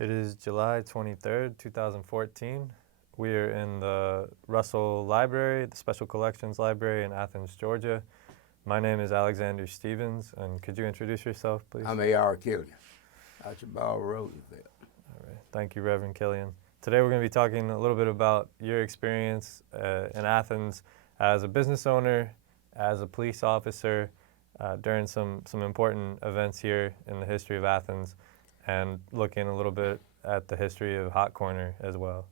It is July 23rd, 2014. We are in the Russell Library, the Special Collections Library in Athens, Georgia. My name is Alexander Stevens, and could you introduce yourself, please? I'm A.R. Killian, Archibald Roosevelt. All right. Thank you, Reverend Killian. Today we're going to be talking a little bit about your experience in Athens as a business owner, as a police officer, during some important events here in the history of Athens, and looking a little bit at the history of Hot Corner as well.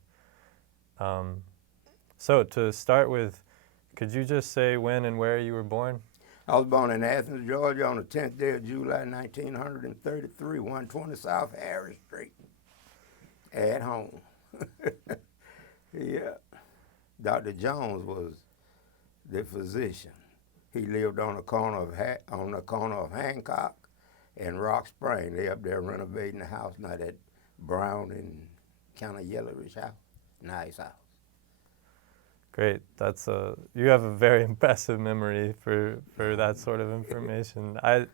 So to start with, could you just say when and where you were born? I was born in Athens, Georgia on the 10th day of July, 1933, 120 South Harris Street, at home. Yeah. Dr. Jones was the physician. He lived on the corner of Hancock and Rock Spring. They up there renovating the house now, that brown and kind of yellowish house. Nice house. Great. That's you have a very impressive memory for that sort of information. I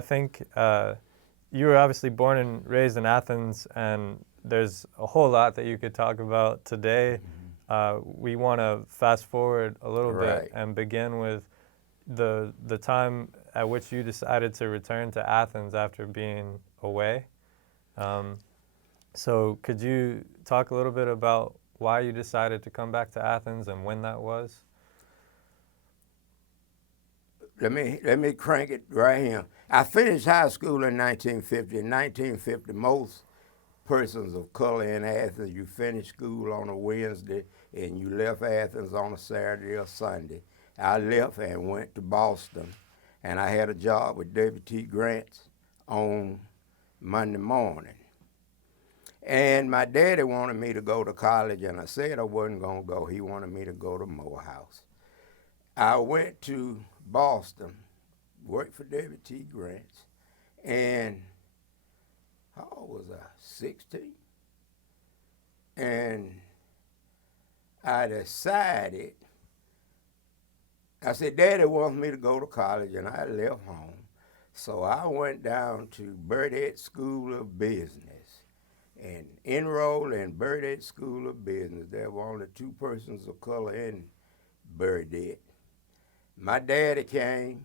think you were obviously born and raised in Athens, and there's a whole lot that you could talk about today. We want to fast forward a little bit and begin with the time at which you decided to return to Athens after being away. So could you talk a little bit about why you decided to come back to Athens and when that was? Let me crank it right here. I finished high school in 1950. In 1950, most persons of color in Athens, you finished school on a Wednesday and you left Athens on a Saturday or Sunday. I left and went to Boston, and I had a job with W.T. Grant on Monday morning. And my daddy wanted me to go to college, and I said I wasn't going to go. He wanted me to go to Morehouse. I went to Boston, worked for W.T. Grant, and how old was I? 16? And I decided, I said, Daddy wants me to go to college, and I left home. So I went down to Burdett School of Business and enrolled in Burdett School of Business. There were only two persons of color in Burdett. My daddy came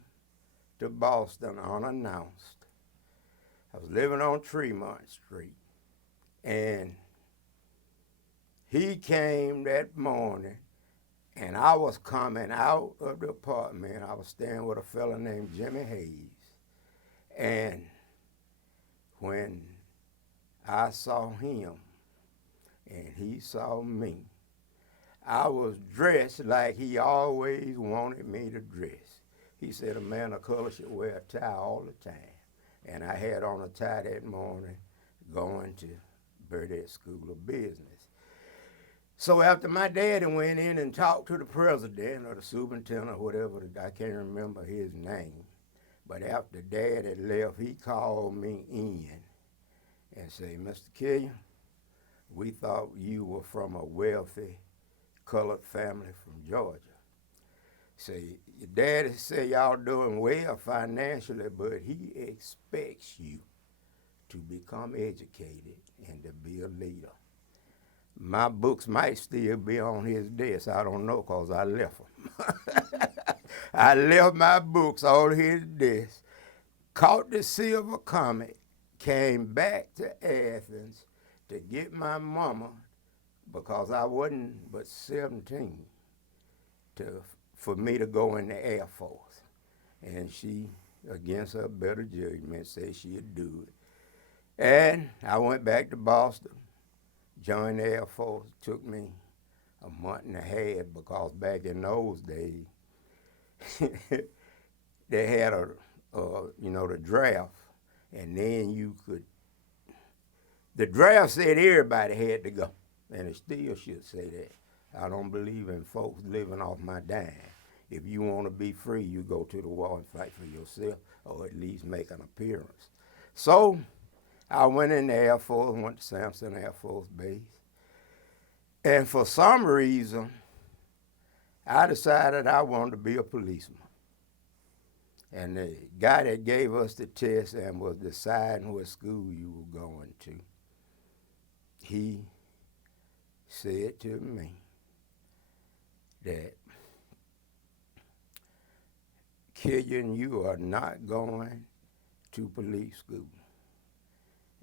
to Boston unannounced. I was living on Tremont Street, and he came that morning, and I was coming out of the apartment. I was staying with a fellow named Jimmy Hayes, and when I saw him and he saw me, I was dressed like he always wanted me to dress. He said a man of color should wear a tie all the time. And I had on a tie that morning going to Burdett School of Business. So after my daddy went in and talked to the president or the superintendent or whatever, I can't remember his name, but after Daddy left, he called me in and said, Mr. Killian, we thought you were from a wealthy colored family from Georgia. Say, your daddy said y'all doing well financially, but he expects you to become educated and to be a leader. My books might still be on his desk. I don't know, because I left them. I left my books on his desk, caught the Silver Comet, came back to Athens to get my mama, because I wasn't but 17, for me to go in the Air Force. And she, against her better judgment, said she'd do it. And I went back to Boston, joined the Air Force. Took me a month and a half, because back in those days, they had the draft, and then the draft said everybody had to go, and it still should say that. I don't believe in folks living off my dime. If you want to be free, you go to the war and fight for yourself, or at least make an appearance. So I went in the Air Force, went to Sampson Air Force Base, and for some reason, I decided I wanted to be a policeman. And the guy that gave us the test and was deciding what school you were going to he said to me that, Killian, you are not going to police school.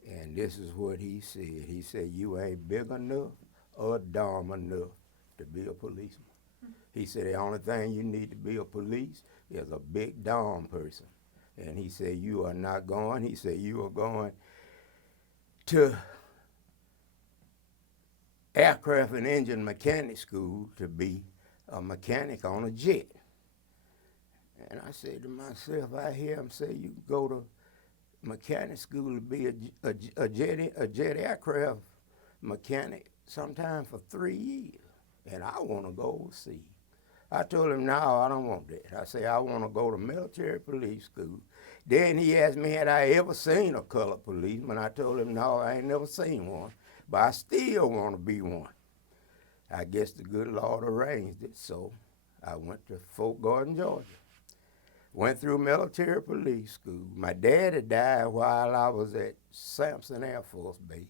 And this is what he said. He said, you ain't big enough or dumb enough to be a policeman. He said, the only thing you need to be a police is a big dumb person. And he said, you are not going. He said, you are going to aircraft and engine mechanic school to be a mechanic on a jet. And I said to myself, I hear him say you go to mechanic school to be a jet aircraft mechanic sometime for 3 years. And I want to go overseas. I told him, no, I don't want that. I said, I want to go to military police school. Then he asked me, had I ever seen a colored policeman? I told him, no, I ain't never seen one, but I still want to be one. I guess the good Lord arranged it, so I went to Fort Gordon, Georgia. Went through military police school. My daddy died while I was at Sampson Air Force Base.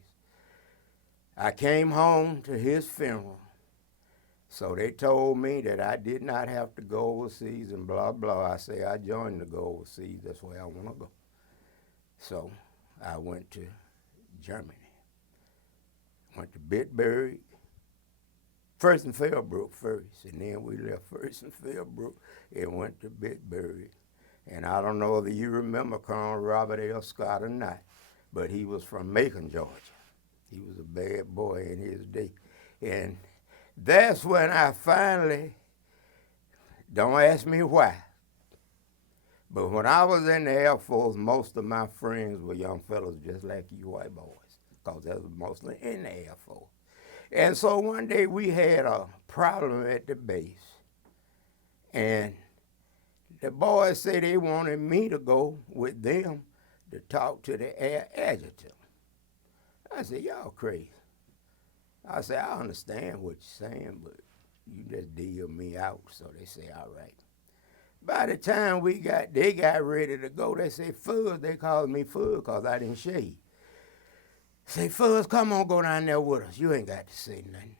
I came home to his funeral. So they told me that I did not have to go overseas and blah, blah. I say I joined to go overseas. That's where I want to go. So I went to Germany. Went to Bitburg, Fürstenfeldbruck first, and then we left Fürstenfeldbruck and went to Bitburg. And I don't know whether you remember Colonel Robert L. Scott or not, but he was from Macon, Georgia. He was a bad boy in his day. And that's when I finally, don't ask me why, but when I was in the Air Force, most of my friends were young fellows just like you white boys, because they was mostly in the Air Force. And so one day we had a problem at the base, and the boys said they wanted me to go with them to talk to the air adjutant. I said, y'all crazy. I said, I understand what you're saying, but you just deal me out. So they say, all right. By the time they got ready to go, they say, Fuzz, they called me Fuzz because I didn't shave. Say, Fuzz, come on, go down there with us. You ain't got to say nothing.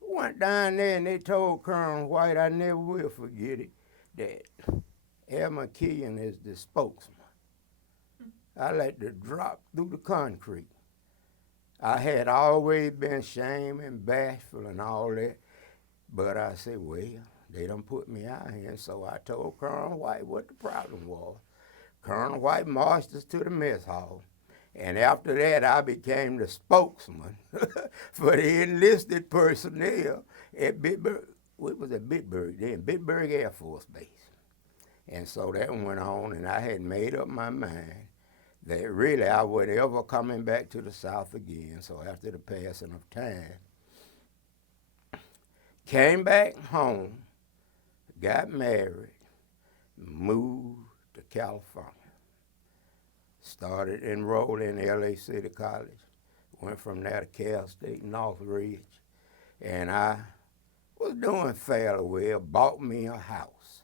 Went down there and they told Colonel White, I never will forget it, that Archibald Killian is the spokesman. I like to drop through the concrete. I had always been ashamed and bashful and all that, but I said, well, they done put me out here, so I told Colonel White what the problem was. Colonel White marched us to the mess hall, and after that, I became the spokesman for the enlisted personnel at Bitburg. What was at Bitburg then? Bitburg Air Force Base. And so that went on, and I had made up my mind that really I wasn't ever coming back to the South again. So after the passing of time, came back home, got married, moved to California. Started enrolled in LA City College, went from there to Cal State Northridge, and I was doing fairly well, bought me a house.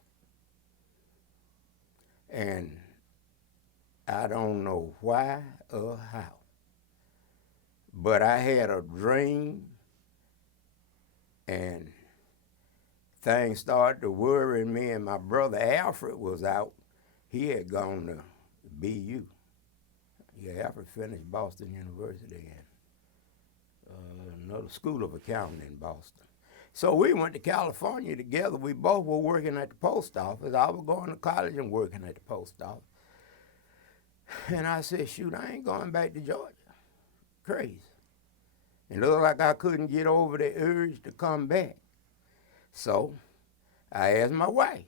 And I don't know why or how, but I had a dream, and things started to worry me, and my brother Alfred was out. He had gone to BU. Yeah, Alfred finished Boston University and another school of accounting in Boston. So we went to California together. We both were working at the post office. I was going to college and working at the post office. And I said, shoot, I ain't going back to Georgia. Crazy. It looked like I couldn't get over the urge to come back. So I asked my wife.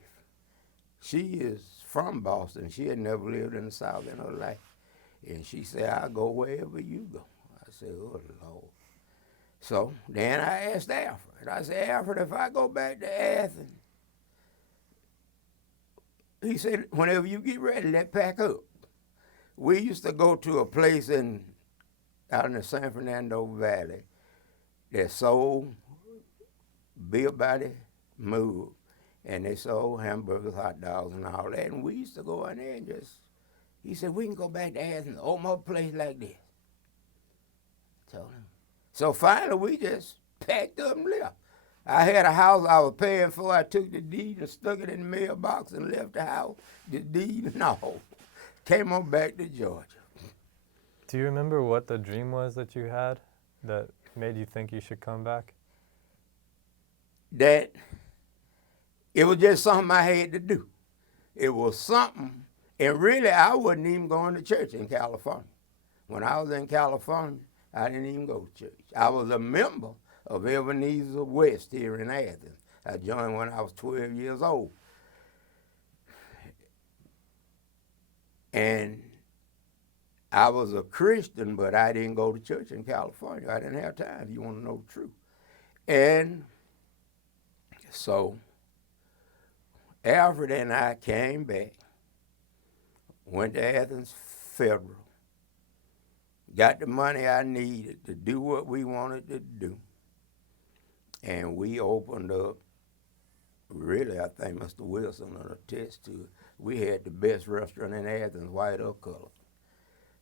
She is from Boston. She had never lived in the South in her life. And she said, I'll go wherever you go. I said, oh, Lord. So then I asked Alfred. I said, Alfred, if I go back to Athens, he said, whenever you get ready, let's pack up. We used to go to a place out in the San Fernando Valley that sold beer by the mule, and they sold hamburgers, hot dogs, and all that. And we used to go in there and he said, we can go back to Athens, open up a place like this. I told him, So finally, we just packed up and left. I had a house I was paying for. I took the deed and stuck it in the mailbox and left the house, the deed and all. Came on back to Georgia. Do you remember what the dream was that you had that made you think you should come back? That it was just something I had to do. It was something, and really I wasn't even going to church in California. When I was in California, I didn't even go to church. I was a member of Ebenezer West here in Athens. I joined when I was 12 years old. And I was a Christian, but I didn't go to church in California. I didn't have time, if you want to know the truth. And so Alfred and I came back, went to Athens Federal, got the money I needed to do what we wanted to do, and we opened up, really, I think Mr. Wilson will attest to it, we had the best restaurant in Athens, white or colored.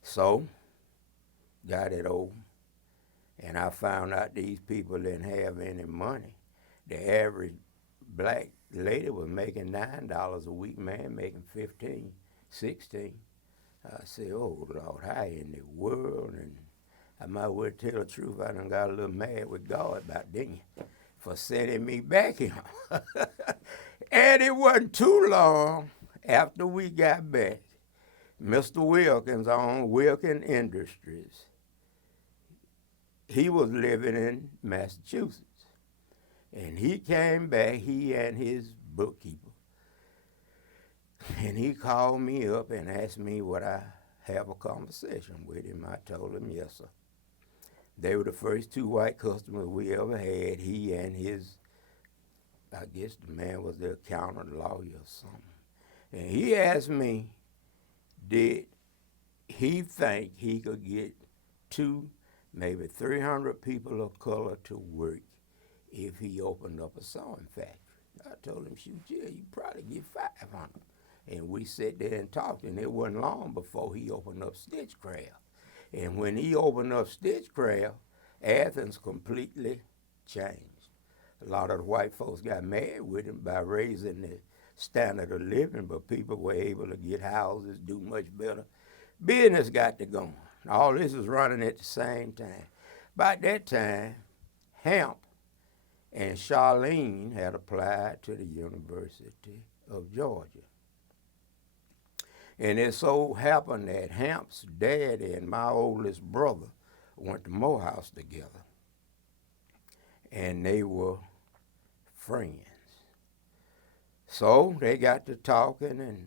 So, got it open, and I found out these people didn't have any money. The average black lady was making $9 a week, man making 15, 16. I said, oh, Lord, how in the world? And I might well tell the truth, I done got a little mad with God about then for sending me back here. And it wasn't too long after we got back, Mr. Wilkins on Wilkins Industries, he was living in Massachusetts. And he came back, he and his bookkeeper, and he called me up and asked me would I have a conversation with him. I told him yes, sir. They were the first two white customers we ever had, he and his, I guess the man was the accountant, lawyer or something. And he asked me, did he think he could get 200, maybe 300 people of color to work if he opened up a sewing factory? I told him, shoot, yeah, you probably get 500. And we sat there and talked, and it wasn't long before he opened up Stitchcraft. And when he opened up Stitchcraft, Athens completely changed. A lot of the white folks got mad with him by raising the standard of living, but people were able to get houses, do much better. Business got to going. All this was running at the same time. By that time, Hamp and Charlene had applied to the University of Georgia. And it so happened that Hamp's daddy and my oldest brother went to Morehouse together. And they were friends. So they got to talking, and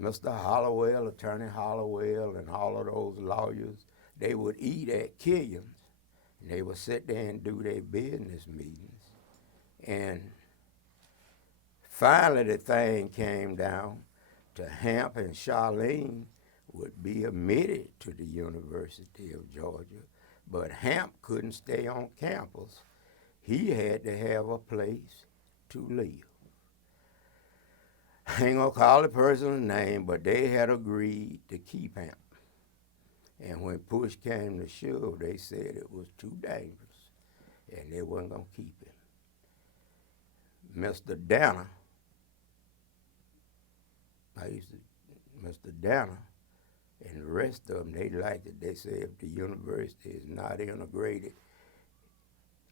Mr. Hollowell, Attorney Hollowell, and all of those lawyers, they would eat at Killian's, and they would sit there and do their business meetings. And finally the thing came down to Hamp and Charlene would be admitted to the University of Georgia, but Hamp couldn't stay on campus. He had to have a place to live. I ain't gonna call the person's name, but they had agreed to keep Hamp. And when push came to shove, they said it was too dangerous and they weren't gonna keep him. Mr. Danner, Mr. Danner and the rest of them, they liked it. They said if the university is not integrated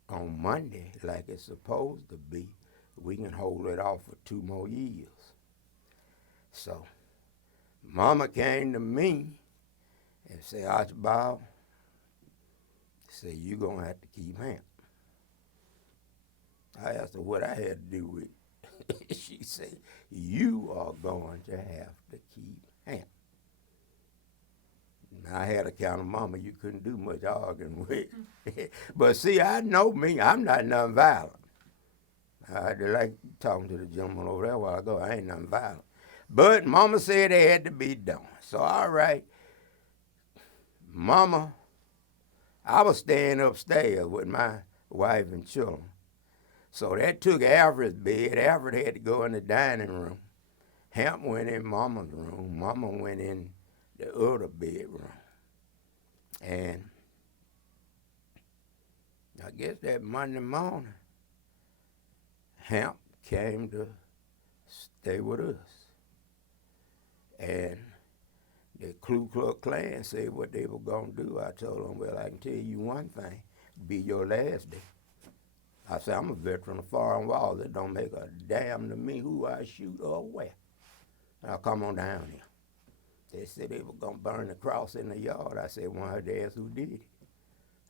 on Monday like it's supposed to be, we can hold it off for 2 more years. So Mama came to me and said, Archibald, said, you're going to have to keep Hamp. I asked her what I had to do with it. She said, you are going to have to keep Hamp. I had a kind of mama you couldn't do much arguing with. But see, I know me, I'm not nonviolent. I like talking to the gentleman over there a while ago, I ain't nonviolent. But Mama said it had to be done. So all right, Mama, I was staying upstairs with my wife and children. So that took Alfred's bed. Alfred had to go in the dining room. Hamp went in Mama's room. Mama went in the other bedroom. And I guess that Monday morning, Hamp came to stay with us. And the Ku Klux Klan said what they were going to do. I told them, well, I can tell you one thing, be your last day. I said, I'm a veteran of foreign wars. It don't make a damn to me who I shoot or where. Now come on down here. They said they were going to burn the cross in the yard. I said, one of theirs who did it.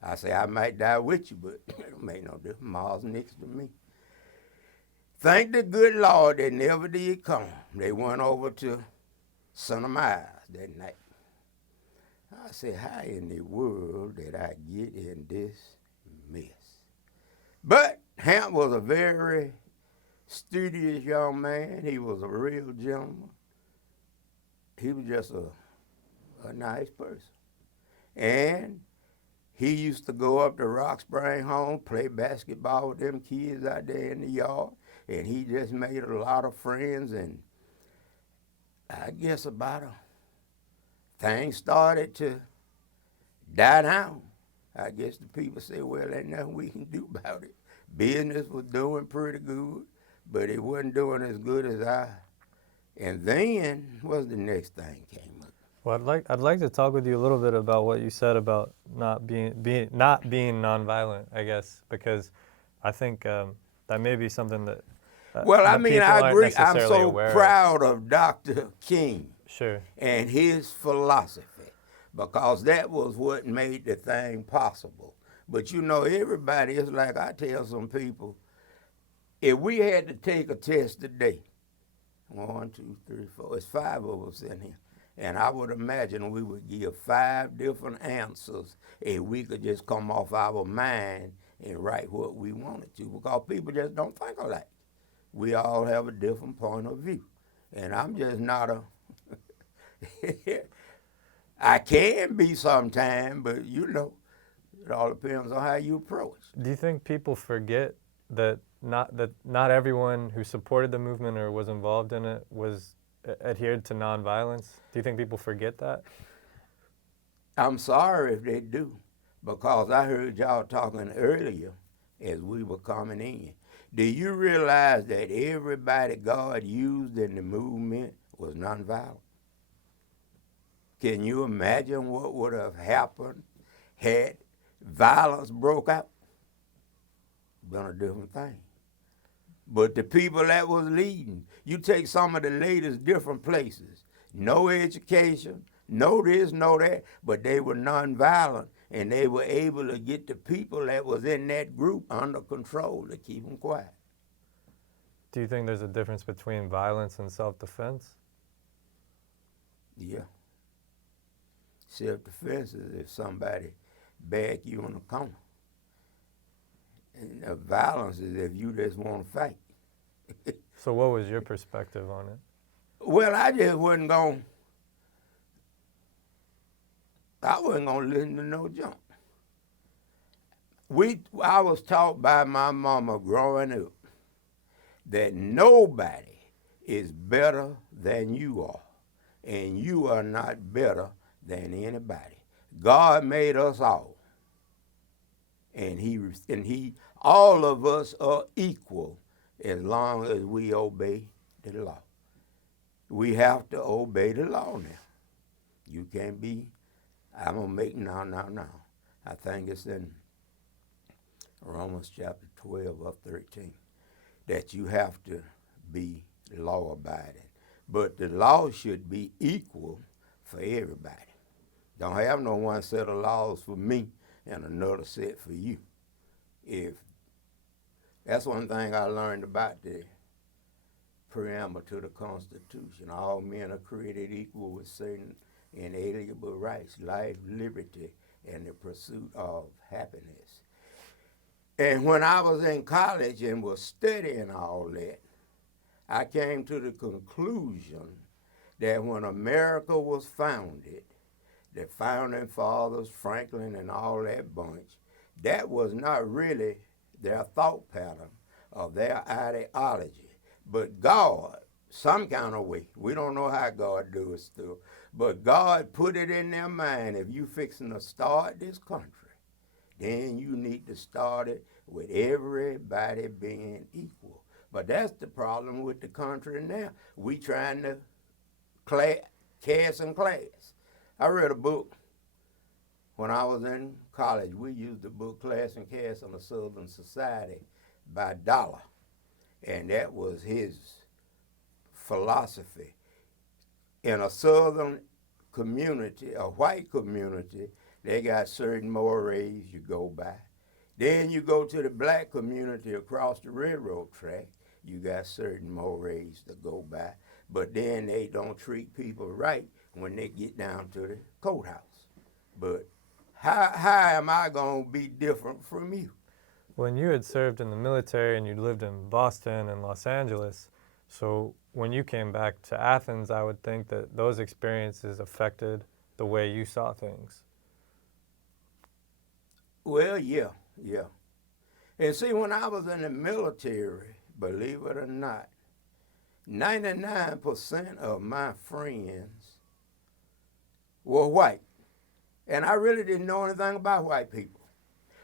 I said, I might die with you, but it don't make no difference. Mars next to me. Thank the good Lord they never did come. They went over to Son of Miles that night. I said, how in the world did I get in this mess? But Hamp was a very studious young man. He was a real gentleman. He was just a nice person. And he used to go up to Rock Spring Home, play basketball with them kids out there in the yard. And he just made a lot of friends. And I guess things started to die down. I guess the people say, well, ain't nothing we can do about it. Business was doing pretty good, but it wasn't doing as good as I. And then, what's the next thing came up? Well, I'd like to talk with you a little bit about what you said about not being nonviolent, I guess, because I think that may be something that well, I that mean, people I aren't agree. I'm necessarily so aware proud of Dr. King Sure. and his philosophy, because that was what made the thing possible. But you know, everybody is like, I tell some people, if we had to take a test today, 1, 2, 3, 4, it's 5 of us in here. And I would imagine we would give 5 different answers if we could just come off our mind and write what we wanted to, because people just don't think alike. We all have a different point of view. And I'm just not I can be sometime, but you know, it all depends on how you approach. Do you think people forget that not everyone who supported the movement or was involved in it was adhered to nonviolence? Do you think people forget that? I'm sorry if they do, because I heard y'all talking earlier as we were coming in. Do you realize that everybody God used in the movement was nonviolent? Can you imagine what would have happened had violence broke out? Been a different thing. But the people that was leading, you take some of the leaders different places, no education, no this, no that, but they were nonviolent, and they were able to get the people that was in that group under control to keep them quiet. Do you think there's a difference between violence and self-defense? Yeah. Self-defense is if somebody back you in the corner. And violence is if you just want to fight. So what was your perspective on it? Well, I just wasn't going to listen to no junk. I was taught by my mama growing up that nobody is better than you are, and you are not better than anybody. God made us all, and all of us are equal as long as we obey the law. We have to obey the law now. You can't be, I'm going to make now. I think it's in Romans chapter 12 or 13 that you have to be law-abiding. But the law should be equal for everybody. Don't have no one set of laws for me and another set for you. That's one thing I learned about the preamble to the Constitution. All men are created equal with certain inalienable rights, life, liberty, and the pursuit of happiness. And when I was in college and was studying all that, I came to the conclusion that when America was founded, the founding fathers, Franklin and all that bunch, that was not really their thought pattern or their ideology. But God, some kind of way, we don't know how God does stuff, but God put it in their mind, if you fixing to start this country, then you need to start it with everybody being equal. But that's the problem with the country now. We trying to caste and class. I read a book when I was in college. We used the book Class and Caste on the Southern Society by Dollar, and that was his philosophy. In a southern community, a white community, they got certain mores you go by. Then you go to the black community across the railroad track, you got certain mores to go by. But then they don't treat people right when they get down to the courthouse. But how am I going to be different from you? When you had served in the military and you lived in Boston and Los Angeles, so when you came back to Athens, I would think that those experiences affected the way you saw things. Well, yeah. And see, when I was in the military, believe it or not, 99% of my friends were white. And I really didn't know anything about white people.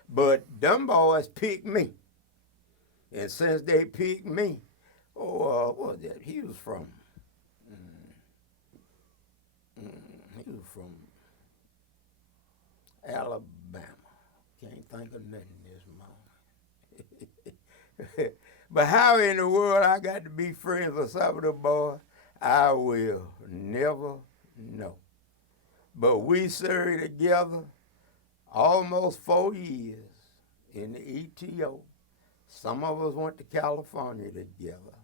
But them boys picked me. And since they picked me, what was that? He was from Alabama. Can't think of nothing this morning. But how in the world I got to be friends with some of the boys, I will never know. But we served together almost 4 years in the ETO. Some of us went to California together.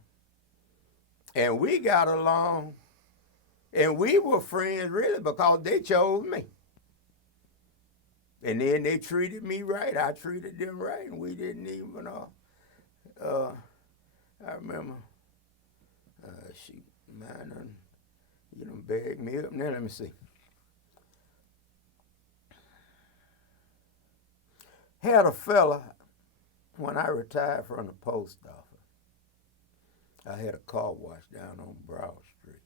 And we got along, and we were friends really because they chose me. And then they treated me right. I treated them right, and we didn't even, I remember, you done bagged me up. Now let me see. Had a fella, when I retired from the post office, I had a car wash down on Broad Street.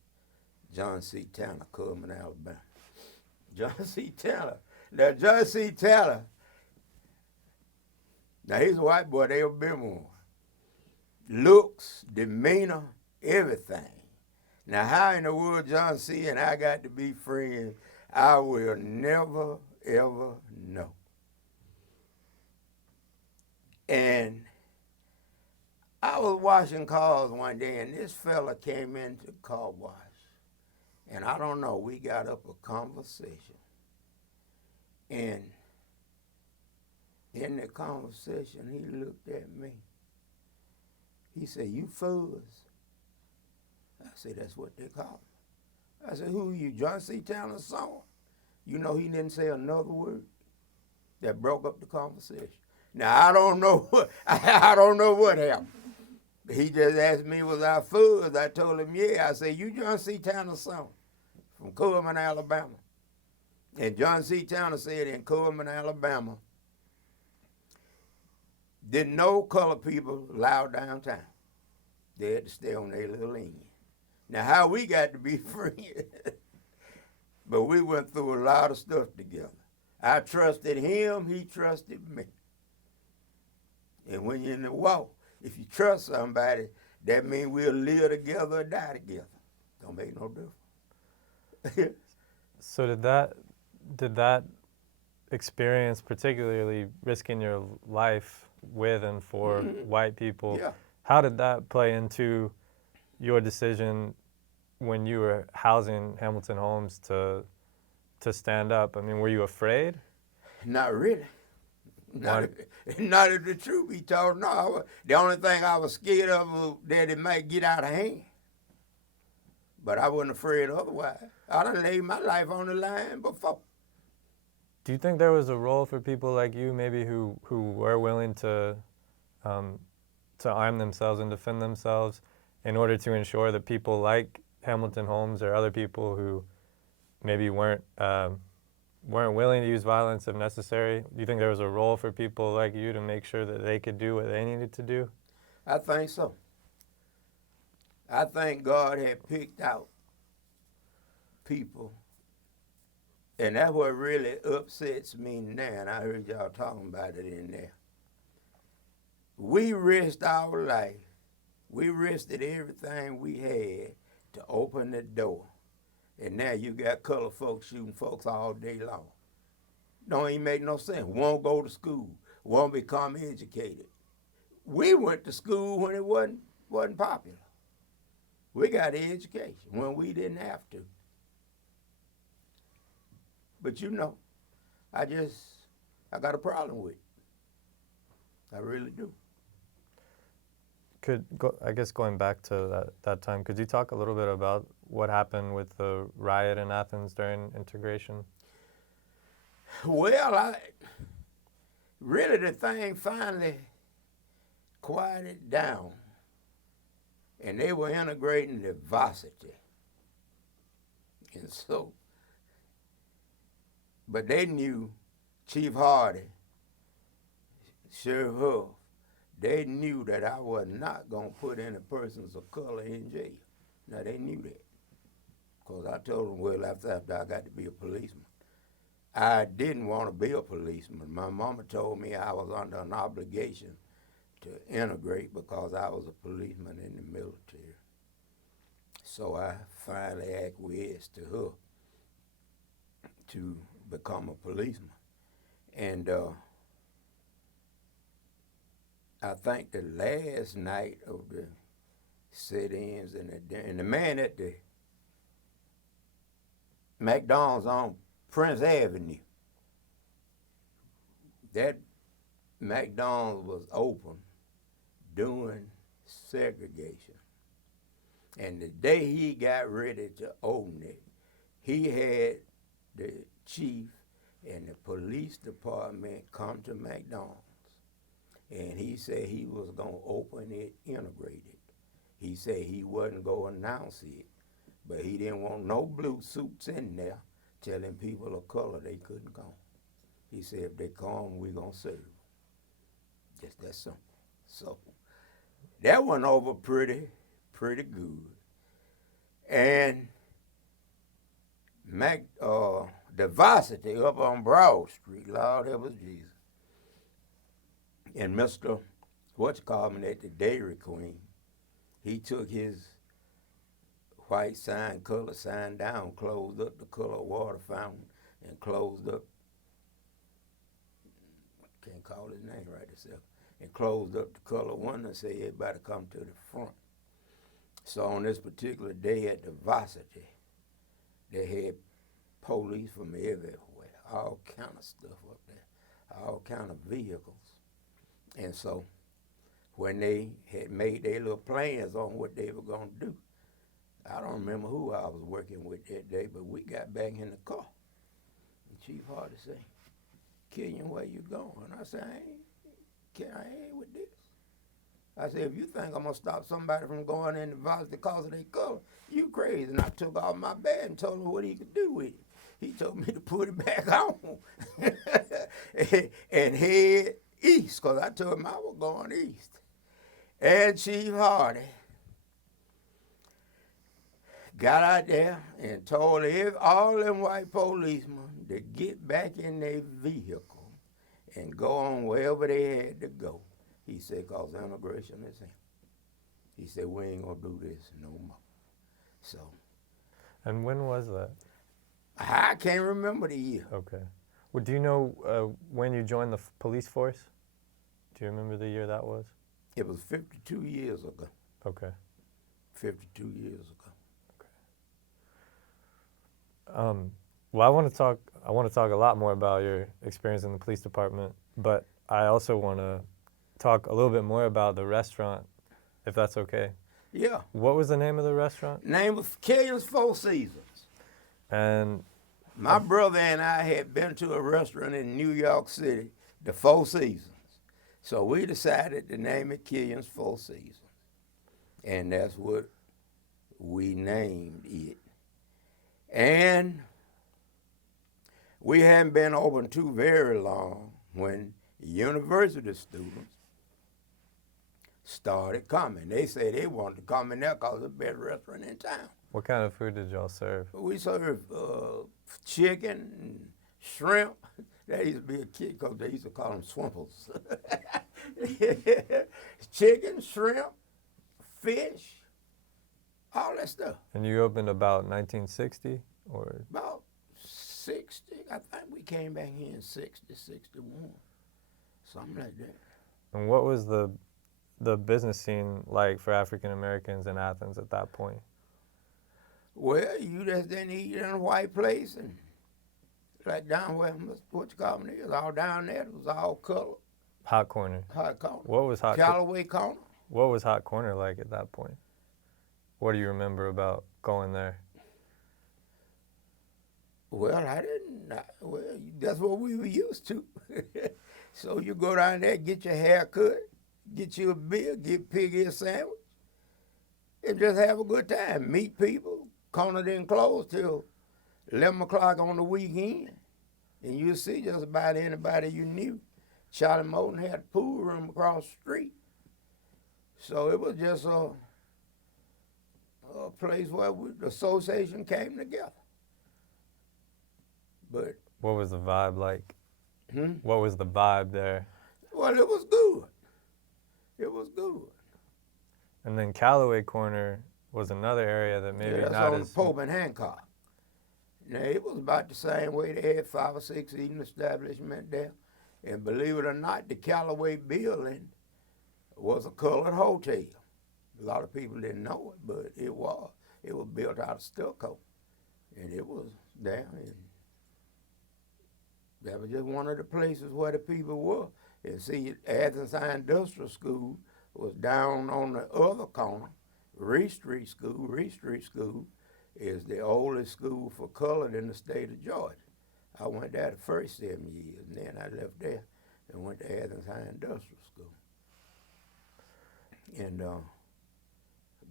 John C. Tanner, Cullman, Alabama. John C. Tanner. Now, John C. Tanner, now he's a white boy, they ever been one. Looks, demeanor, everything. Now, how in the world John C. and I got to be friends, I will never, ever know. And I was washing cars one day, and this fella came into the car wash. And I don't know, we got up a conversation. And in the conversation, he looked at me. He said, "You fools." I said, "That's what they call me." I said, "Who are you, John C. Tanner's son?" You know, he didn't say another word. That broke up the conversation. Now, I don't know what happened. He just asked me, was I fools? I told him, yeah. I said, "You John C. Tanner's son from Cullman, Alabama." And John C. Tanner said in Cullman, Alabama, didn't no colored people allowed downtown. They had to stay on their little end. Now, how we got to be friends, but we went through a lot of stuff together. I trusted him, he trusted me. And when you're in the walk, if you trust somebody, that means we'll live together or die together. Don't make no difference. So did that experience, particularly risking your life with and for white people, Yeah. how did that play into your decision when you were housing Hamilton Homes to stand up? I mean, were you afraid? Not really. Not if the truth be told. No, the only thing I was scared of was that it might get out of hand. But I wasn't afraid otherwise. I done laid my life on the line before. Do you think there was a role for people like you, maybe who were willing to arm themselves and defend themselves in order to ensure that people like Hamilton Homes or other people who maybe weren't willing to use violence if necessary? Do you think there was a role for people like you to make sure that they could do what they needed to do? I think so. I think God had picked out people And that's what really upsets me now, and I heard y'all talking about it in there. We risked our life. We risked everything we had to open the door. And now you got colored folks shooting folks all day long. Don't even make no sense. Won't go to school. Won't become educated. We went to school when it wasn't popular. We got the education when we didn't have to. But you know, I got a problem with it. I really do. I guess going back to that time, could you talk a little bit about what happened with the riot in Athens during integration? Well, really the thing finally quieted down, and they were integrating the varsity. And so, but they knew Chief Hardy, Sheriff Huff, they knew that I was not going to put any persons of color in jail. Now, they knew that. Because I told them, well, after I got to be a policeman. I didn't want to be a policeman. My mama told me I was under an obligation to integrate because I was a policeman in the military. So I finally acquiesced to her to become a policeman. And I think the last night of the sit-ins and the man at the McDonald's on Prince Avenue, that McDonald's was open doing segregation. And the day he got ready to open it, he had the chief and the police department come to McDonald's. And he said he was going to open it integrated. He said he wasn't going to announce it, but he didn't want no blue suits in there telling people of color they couldn't come. He said, if they come, we're going to serve them. Just that simple. So that went over pretty good. And the varsity up on Broad Street, Lord help us Jesus, and Mr. at the Dairy Queen, he took his white sign, color sign down, closed up the color water fountain, and closed up, can't call his name right itself, and closed up the color window and said, everybody come to the front. So on this particular day at the varsity, they had police from everywhere, all kind of stuff up there, all kind of vehicles. And so when they had made their little plans on what they were going to do, I don't remember who I was working with that day, but we got back in the car. And Chief Hardy said, Killian, where you going? I said, I ain't with this. I said, if you think I'm going to stop somebody from going in the varsity because of their color, you crazy. And I took off my bag and told him what he could do with it. He told me to put it back on and head east, because I told him I was going east. And Chief Hardy got out there and told all them white policemen to get back in their vehicle and go on wherever they had to go. He said, because integration is in. He said, we ain't going to do this no more. So. And when was that? I can't remember the year. Okay. Well, do you know when you joined the police force? Do you remember the year that was? It was 52 years ago. Okay. 52 years ago. Okay. Well, I want to talk a lot more about your experience in the police department, but I also want to talk a little bit more about the restaurant, if that's okay. Yeah. What was the name of the restaurant? Name was Killian's Four Seasons. And my brother and I had been to a restaurant in New York City, the Four Seasons. So we decided to name it Killian's Four Seasons. And that's what we named it. And we hadn't been open too very long when university students started coming. They said they wanted to come in there because it's the best restaurant in town. What kind of food did y'all serve? We served chicken, and shrimp. That used to be a kid because they used to call them swimples. Chicken, shrimp, fish, all that stuff. And you opened about 1960 or? About 60. I think we came back here in 60, 61, something like that. And what was the business scene like for African Americans in Athens at that point? Well, you just didn't eat in a white place, and like down where what you call it is, all down there, it was all color. Hot Corner. Hot corner. What was Hot Callaway Corner. What was Hot Corner like at that point? What do you remember about going there? Well, that's what we were used to. So you go down there, get your hair cut, get you a beer, get pig ear sandwich, and just have a good time. Meet people. Corner didn't close till 11 o'clock on the weekend. And you'll see just about anybody you knew. Charlie Moten had a pool room across the street. So it was just a place where the association came together. But what was the vibe like? What was the vibe there? Well, it was good. It was good. And then Callaway Corner was another area that maybe that's not on as... the Pope and Hancock. Now, it was about the same way. They had 5 or 6 eating establishments there. And believe it or not, the Callaway building was a colored hotel. A lot of people didn't know it, but it was. It was built out of stucco. And it was there. And that was just one of the places where the people were. And see, Athens Industrial School was down on the other corner. Reed Street School is the oldest school for colored in the state of Georgia. I went there the first 7 years, and then I left there and went to Athens High Industrial School. And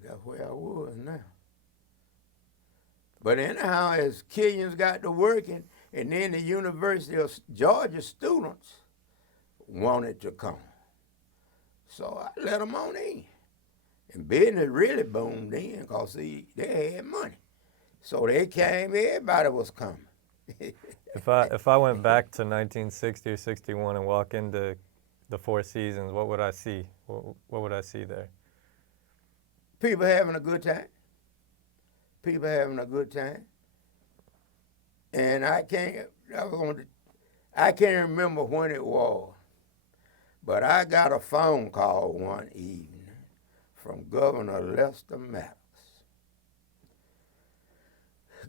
that's where I was now. But anyhow, as Killians got to working, and then the University of Georgia students wanted to come. So I let them on in. And business really boomed in because, see, they had money. So they came, everybody was coming. If I went back to 1960 or 61 and walk into the Four Seasons, what would I see? What would I see there? People having a good time. People having a good time. And I can't remember when it was, but I got a phone call one evening from Governor Lester Maddox.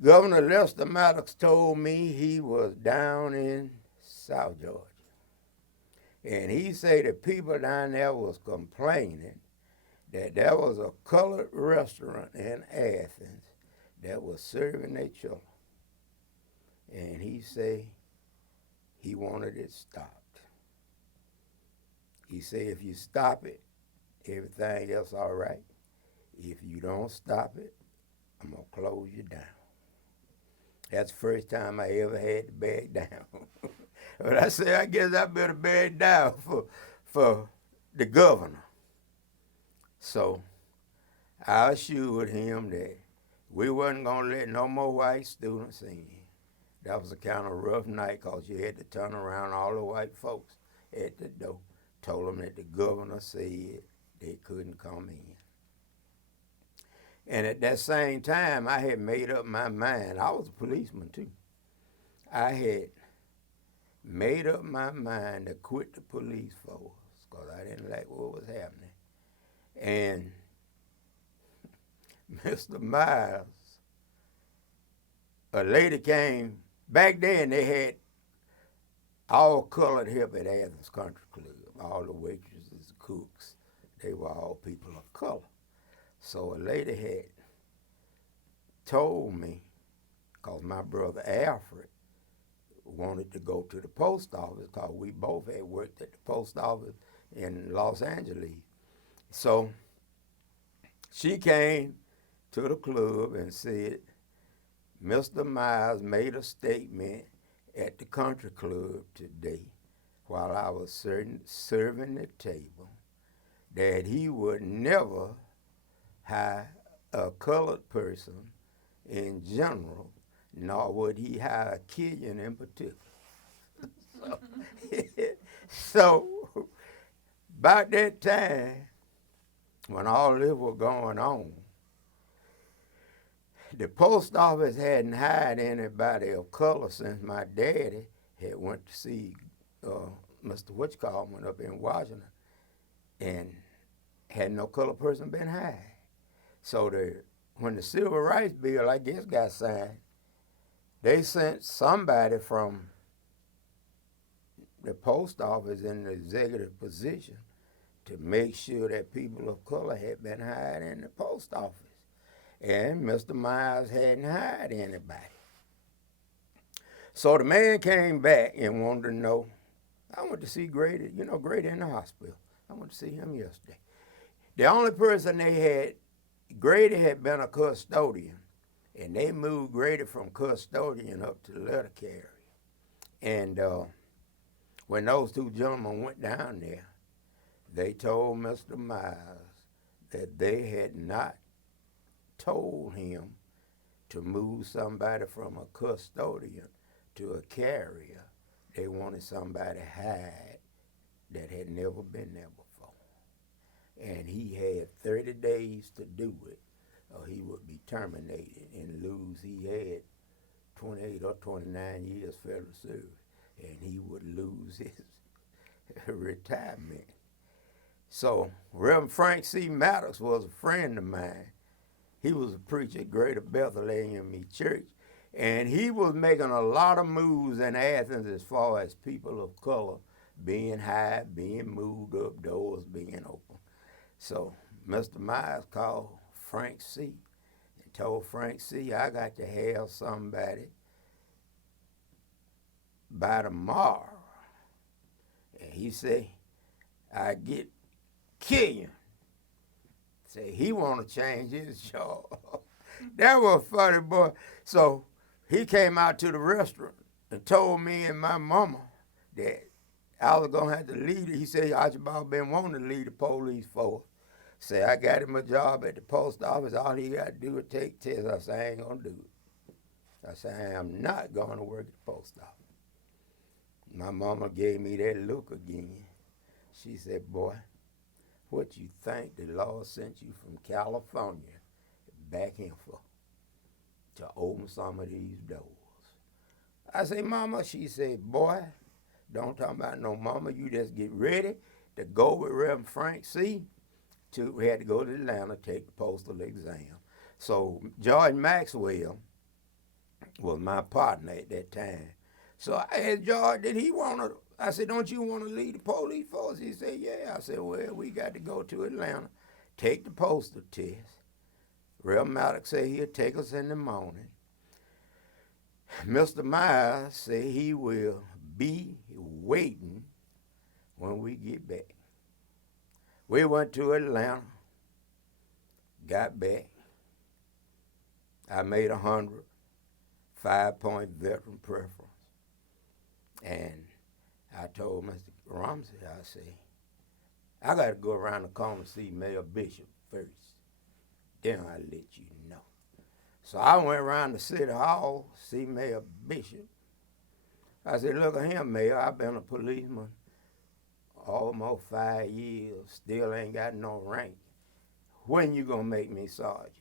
Governor Lester Maddox told me he was down in South Georgia. And he said the people down there was complaining that there was a colored restaurant in Athens that was serving their children. And he said he wanted it stopped. He said if you stop it, everything else all right. If you don't stop it, I'm going to close you down. That's the first time I ever had to back down. But I said, I guess I better back down for the governor. So I assured him that we wasn't going to let no more white students in. That was a kind of rough night because you had to turn around all the white folks at the door. Told them that the governor said they couldn't come in. And at that same time, I had made up my mind. I was a policeman, too. I had made up my mind to quit the police force because I didn't like what was happening. And Mr. Miles, a lady came. Back then, they had all colored help at Athens Country Club. All the waitresses, cooks, they were all people of color. So a lady had told me, because my brother Alfred wanted to go to the post office, because we both had worked at the post office in Los Angeles. So she came to the club and said, Mr. Miles made a statement at the country club today while I was serving the table that he would never hire a colored person in general, nor would he hire Killian in particular. So about that time, when all this was going on, the post office hadn't hired anybody of color since my daddy had went to see Mr. Witchcallman up in Washington, and had no color person been hired. So when the Civil Rights Bill, I guess, got signed, they sent somebody from the post office in the executive position to make sure that people of color had been hired in the post office. And Mr. Miles hadn't hired anybody. So the man came back and wanted to know, I went to see Grady, Grady in the hospital. I went to see him yesterday. The only person they had, Grady had been a custodian, and they moved Grady from custodian up to letter carrier. And when those two gentlemen went down there, they told Mr. Miles that they had not told him to move somebody from a custodian to a carrier. They wanted somebody hired that had never been there before. And he had 30 days to do it, or he would be terminated and lose. He had 28 or 29 years federal service, and he would lose his retirement. So Reverend Frank C. Maddox was a friend of mine. He was a preacher at Greater Bethlehem Church, and he was making a lot of moves in Athens as far as people of color being hired, being moved up, doors being open. So Mr. Myers called Frank C. and told Frank C., I got to have somebody by tomorrow. And he said, I get Killian. Say he want to change his job. That was funny, boy. So he came out to the restaurant and told me and my mama that I was going to have to lead it. He said Archibald been wanting to lead the police force. Say, I got him a job at the post office. All he got to do is take tests. I said, I ain't going to do it. I said, I am not going to work at the post office. My mama gave me that look again. She said, boy, what you think the Lord sent you from California back here for? To open some of these doors. I say, Mama, she said, boy, don't talk about no mama. You just get ready to go with Reverend Frank C. We had to go to Atlanta, take the postal exam. So George Maxwell was my partner at that time. So I asked George, did he want to, I said, don't you want to lead the police force? He said, yeah. I said, well, we got to go to Atlanta, take the postal test. Reverend Maddox said he'll take us in the morning. Mr. Myers said he will be waiting when we get back. We went to Atlanta, got back. I made 100, 5-point veteran preference. And I told Mr. Ramsey, I said, I got to go around the corner and see Mayor Bishop first. Then I'll let you know. So I went around the city hall, see Mayor Bishop. I said, look at him, Mayor. I've been a policeman almost 5 years, still ain't got no rank. When you gonna make me sergeant?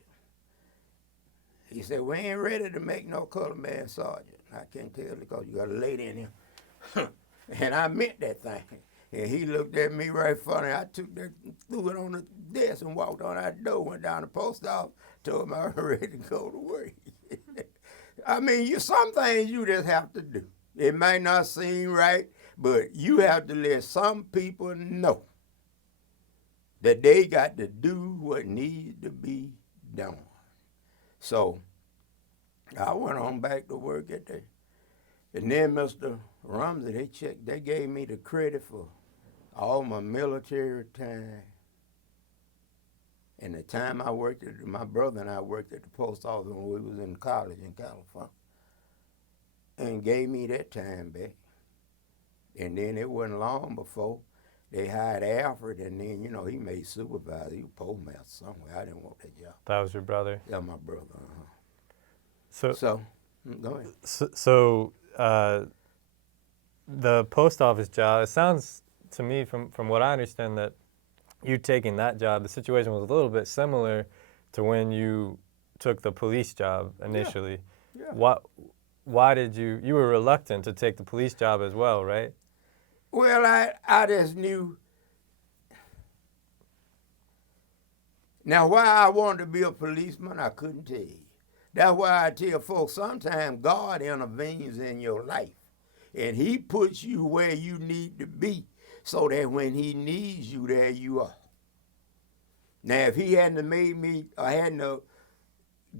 He said, we ain't ready to make no color man sergeant. I can't tell because you got a lady in here. And I meant that thing. And he looked at me right funny. I took that, threw it on the desk and walked on that door, went down to the post office, told him I was ready to go to work. I mean, some things you just have to do. It might not seem right, but you have to let some people know that they got to do what needs to be done. So I went on back to work at the, and then Mr. Ramsey, they gave me the credit for all my military time. And the time I worked at, my brother and I worked at the post office when we was in college in California. And gave me that time back. And then it wasn't long before they hired Alfred, and then, he made supervisor. He was postmaster somewhere. I didn't want that job. That was your brother? That was my brother. So Go ahead. So the post office job, it sounds to me from what I understand that you taking that job, the situation was a little bit similar to when you took the police job initially. Yeah. Why did you were reluctant to take the police job as well, right? Well, I just knew. Now, why I wanted to be a policeman, I couldn't tell you. That's why I tell folks sometimes God intervenes in your life, and He puts you where you need to be so that when He needs you, there you are. Now, if He hadn't made me, or hadn't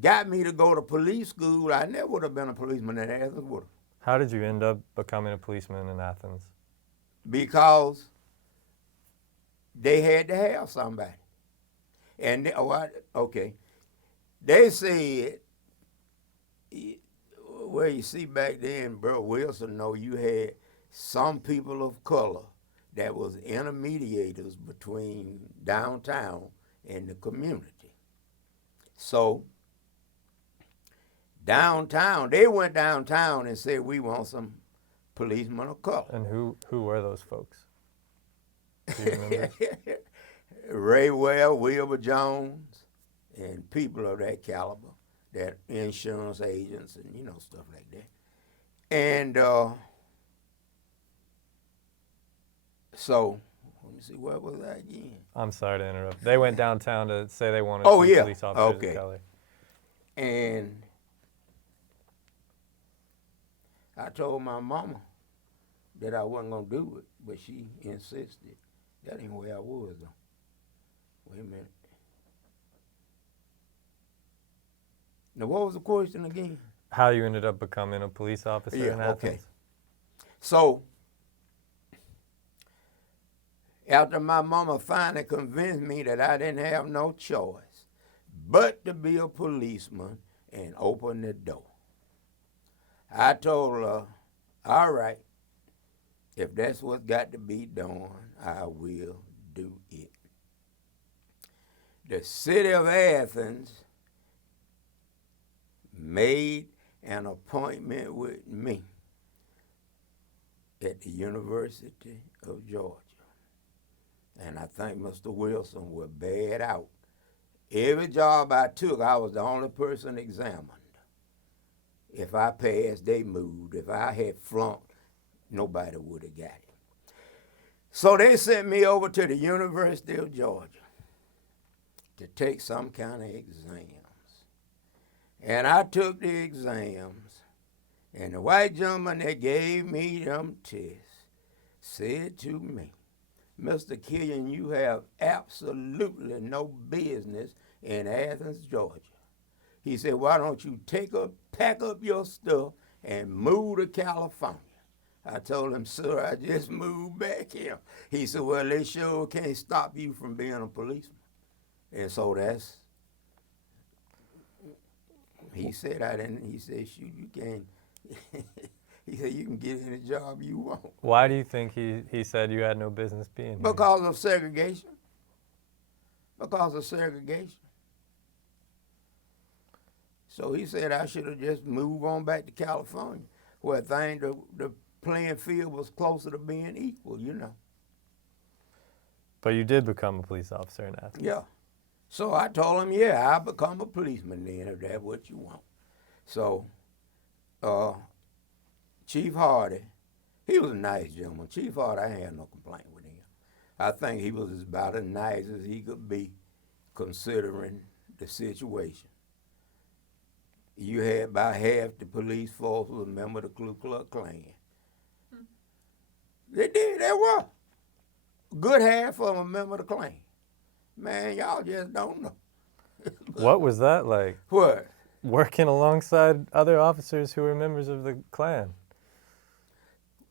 got me to go to police school, I never would have been a policeman in Athens, would have. How did you end up becoming a policeman in Athens? Because they had to have somebody. And they said, well, you see back then, Bro Wilson, you had some people of color that was intermediators between downtown and the community. So downtown, they went downtown and said, we want some policemen of color. And who were those folks? Do you remember? Ray Well, Wilbur Jones, and people of that caliber, that insurance agents and, stuff like that. And so, let me see, where was I again? I'm sorry to interrupt. They went downtown to say they wanted Oh, some yeah. police officers Okay. of color. And I told my mama that I wasn't going to do it, but she insisted. That ain't where I was, though. Wait a minute. Now, what was the question again? How you ended up becoming a police officer in Athens? Okay. So, after my mama finally convinced me that I didn't have no choice but to be a policeman and open the door, I told her, all right, if that's what's got to be done, I will do it. The city of Athens made an appointment with me at the University of Georgia. And I think Mr. Wilson was bad out. Every job I took, I was the only person examined. If I passed, they moved. If I had flunked, nobody would have got it. So they sent me over to the University of Georgia to take some kind of exams. And I took the exams, and the white gentleman that gave me them tests said to me, Mr. Killian, you have absolutely no business in Athens, Georgia. He said, why don't you pack up your stuff and move to California? I told him, sir, I just moved back here. He said, well, they sure can't stop you from being a policeman. And so he said, he said, shoot, you can, he said, you can get any job you want. Why do you think he said you had no business being here? Because of segregation. Because of segregation. So he said I should have just moved on back to California, where the playing field was closer to being equal, But you did become a police officer in Athens. Yeah. So I told him, yeah, I'll become a policeman then if that's what you want. So Chief Hardy, he was a nice gentleman. Chief Hardy, I had no complaint with him. I think he was about as nice as he could be considering the situation. You had about half the police force was a member of the Ku Klux Klan. They were. A good half of them a member of the Klan. Man, y'all just don't know. What was that like? What? Working alongside other officers who were members of the Klan.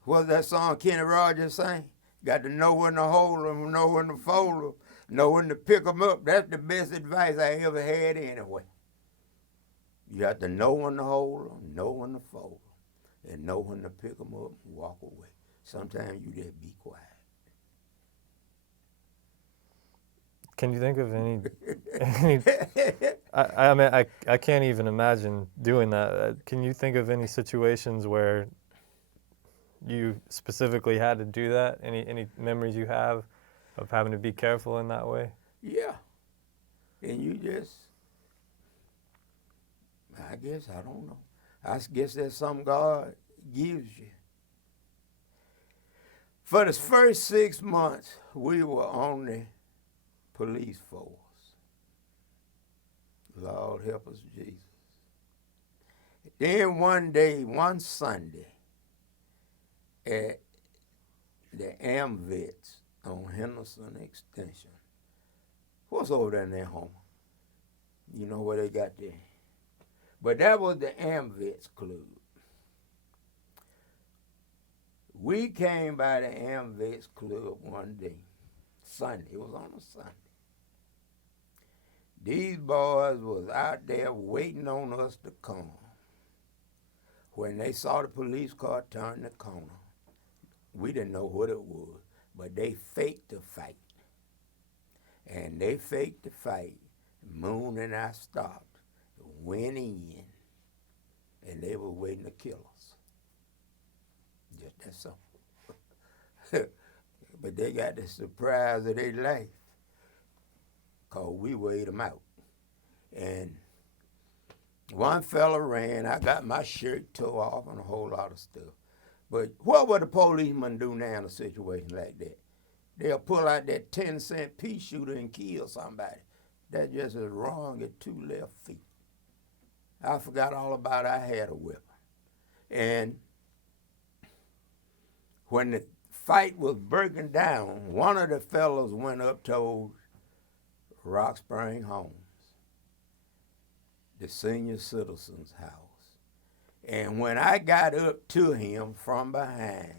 What's that song Kenny Rogers sang? Got to know when to hold them, know when to fold them, know when to pick them up. That's the best advice I ever had anyway. You have to know when to hold them, know when to fold them, and know when to pick them up and walk away. Sometimes you just be quiet. Can you think of any I mean, I can't even imagine doing that. Can you think of any situations where you specifically had to do that? Any memories you have of having to be careful in that way? Yeah. And you just, I guess, I don't know. I guess that's something God gives you. For the first 6 months, we were on the police force. Lord help us, Jesus. Then one day, one Sunday, at the AMVETS on Henderson Extension. What's over there in their home? You know where they got there? But that was the AMVETS Club. We came by the AMVETS Club one day, Sunday. It was on a Sunday. These boys was out there waiting on us to come. When they saw the police car turn the corner, we didn't know what it was, but they faked the fight. And they faked the fight. Moon and I stopped, went in, and they were waiting to kill us. Just that simple. But they got the surprise of their life, because we weighed them out. And one fella ran. I got my shirt tore off and a whole lot of stuff. But what would the policeman do now in a situation like that? They'll pull out that 10-cent pea shooter and kill somebody. That's just as wrong as 2 left feet. I forgot all about I had a weapon. And when the fight was breaking down, one of the fellows went up to Rock Spring Homes, the senior citizens' house. And when I got up to him from behind,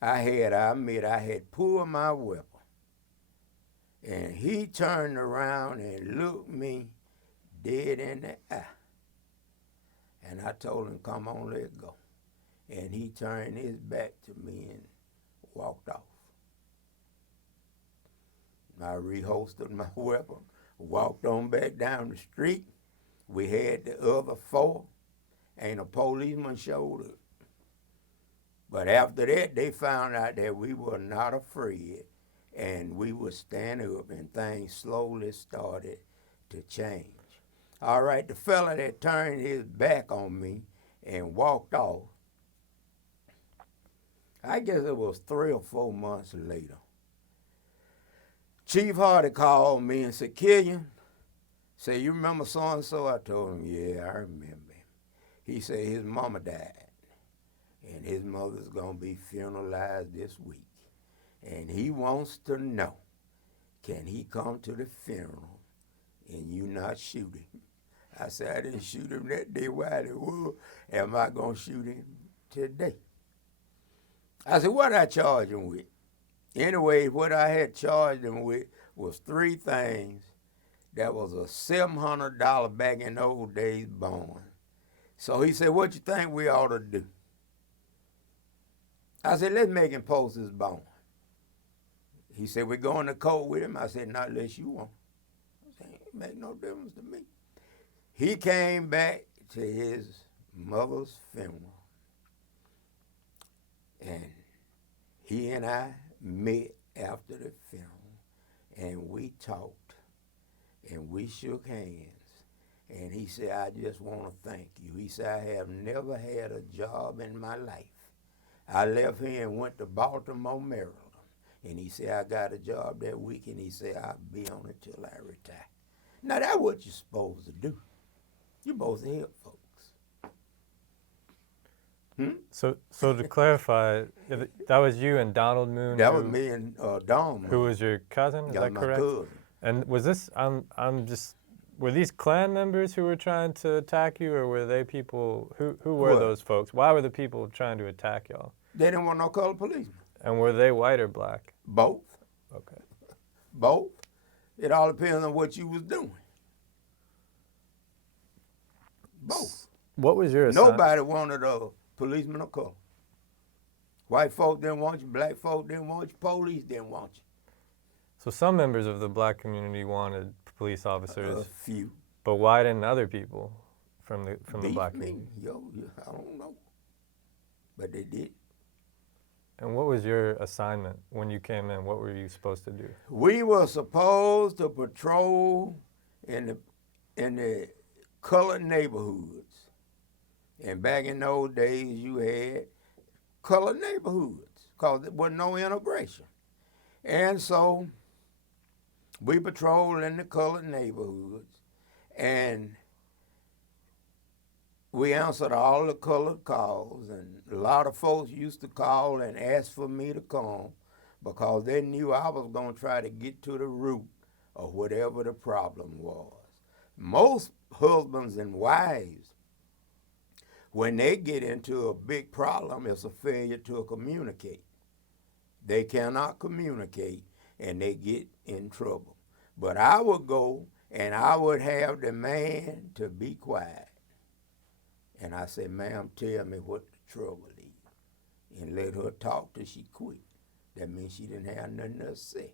I had pulled my weapon. And he turned around and looked me dead in the eye. And I told him, come on, let's go. And he turned his back to me and walked off. I reholstered my weapon, walked on back down the street. We had the other 4, and a policeman showed up. But after that, they found out that we were not afraid, and we would stand up, and things slowly started to change. All right, the fella that turned his back on me and walked off, I guess it was 3 or 4 months later, Chief Hardy called me and said, Killian, said, you remember so-and-so? I told him, yeah, I remember him. He said his mama died, and his mother's going to be funeralized this week. And he wants to know, can he come to the funeral and you not shoot him? I said, I didn't shoot him that day while it was. Am I going to shoot him today? I said, what I charge him with? Anyway, what I had charged him with was 3 things. That was a $700 back in the old days bond. So he said, what you think we ought to do? I said, let's make him post his bond. He said, we're going to court with him. I said, not unless you want. I said, it make no difference to me. He came back to his mother's funeral, and he and I met after the funeral, and we talked, and we shook hands. And he said, I just want to thank you. He said, I have never had a job in my life. I left here and went to Baltimore, Maryland. And he said, I got a job that week, and he said, I'll be on it till I retire. Now, that's what you're supposed to do. You're supposed to help folks. So to clarify, that was you and Donald Moon? That was me and Don Moon. Who was your cousin? Is that correct? My cousin. And was this, were these Klan members who were trying to attack you, or were they people, who were those folks? Why were the people trying to attack y'all? They didn't want no colored policemen. And were they white or black? Both. Okay. Both. It all depends on what you was doing. Both. What was your assignment? Nobody wanted a policeman of color. White folk didn't want you, black folk didn't want you, police didn't want you. So some members of the black community wanted police officers, A few. but why didn't other people from the black me. community? I don't know. But they did. And what was your assignment when you came in? What were you supposed to do? We were supposed to patrol in the colored neighborhoods. And back in those days, you had colored neighborhoods because there was no integration. And so we patrolled in the colored neighborhoods, and we answered all the colored calls, and a lot of folks used to call and ask for me to come because they knew I was going to try to get to the root of whatever the problem was. Most husbands and wives, when they get into a big problem, it's a failure to communicate. They cannot communicate, and they get in trouble. But I would go, and I would have the man to be quiet. And I said, ma'am, tell me what the trouble is. And let her talk till she quit. That means she didn't have nothing else to say.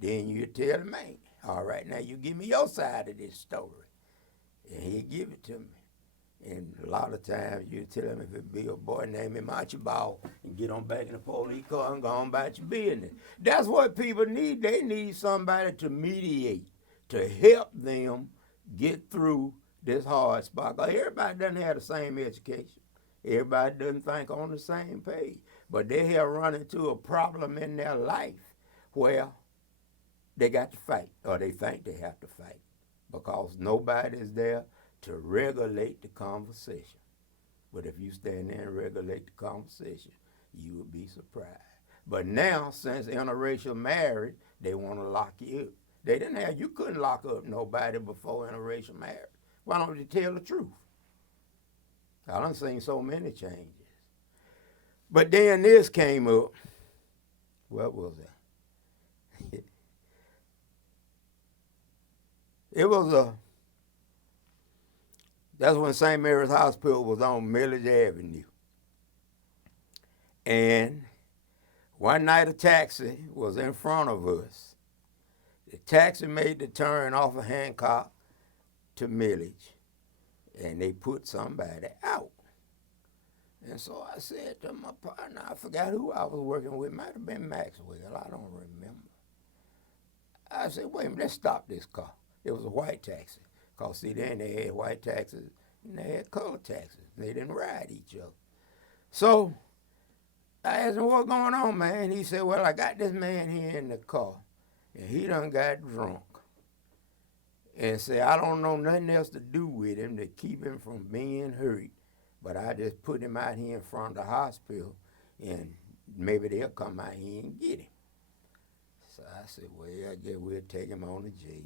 Then you tell the man, all right, now you give me your side of this story. And he'd give it to me. And a lot of times you tell him if it be a boy named him Archibald and get on back in the police car and go on about your business. That's what people need. They need somebody to mediate, to help them get through this hard spot. Because everybody doesn't have the same education. Everybody doesn't think on the same page. But they have run into a problem in their life where they got to fight, or they think they have to fight, because nobody is there to regulate the conversation. But if you stand there and regulate the conversation, you would be surprised. But now, since interracial marriage, they want to lock you up. They didn't have, you couldn't lock up nobody before interracial marriage. Why don't you tell the truth? I done seen so many changes. But then this came up. What was it? That's when St. Mary's Hospital was on Millage Avenue. And one night a taxi was in front of us. The taxi made the turn off of Hancock to Millage, and they put somebody out. And so I said to my partner, I forgot who I was working with, might have been Maxwell, I don't remember. I said, wait a minute, let's stop this car. It was a white taxi. Because, see, then they had white taxis and they had colored taxis. They didn't ride each other. So I asked him, what's going on, man? He said, well, I got this man here in the car, and he done got drunk. And said, I don't know nothing else to do with him to keep him from being hurt, but I just put him out here in front of the hospital, and maybe they'll come out here and get him. So I said, well, I guess we'll take him on to jail.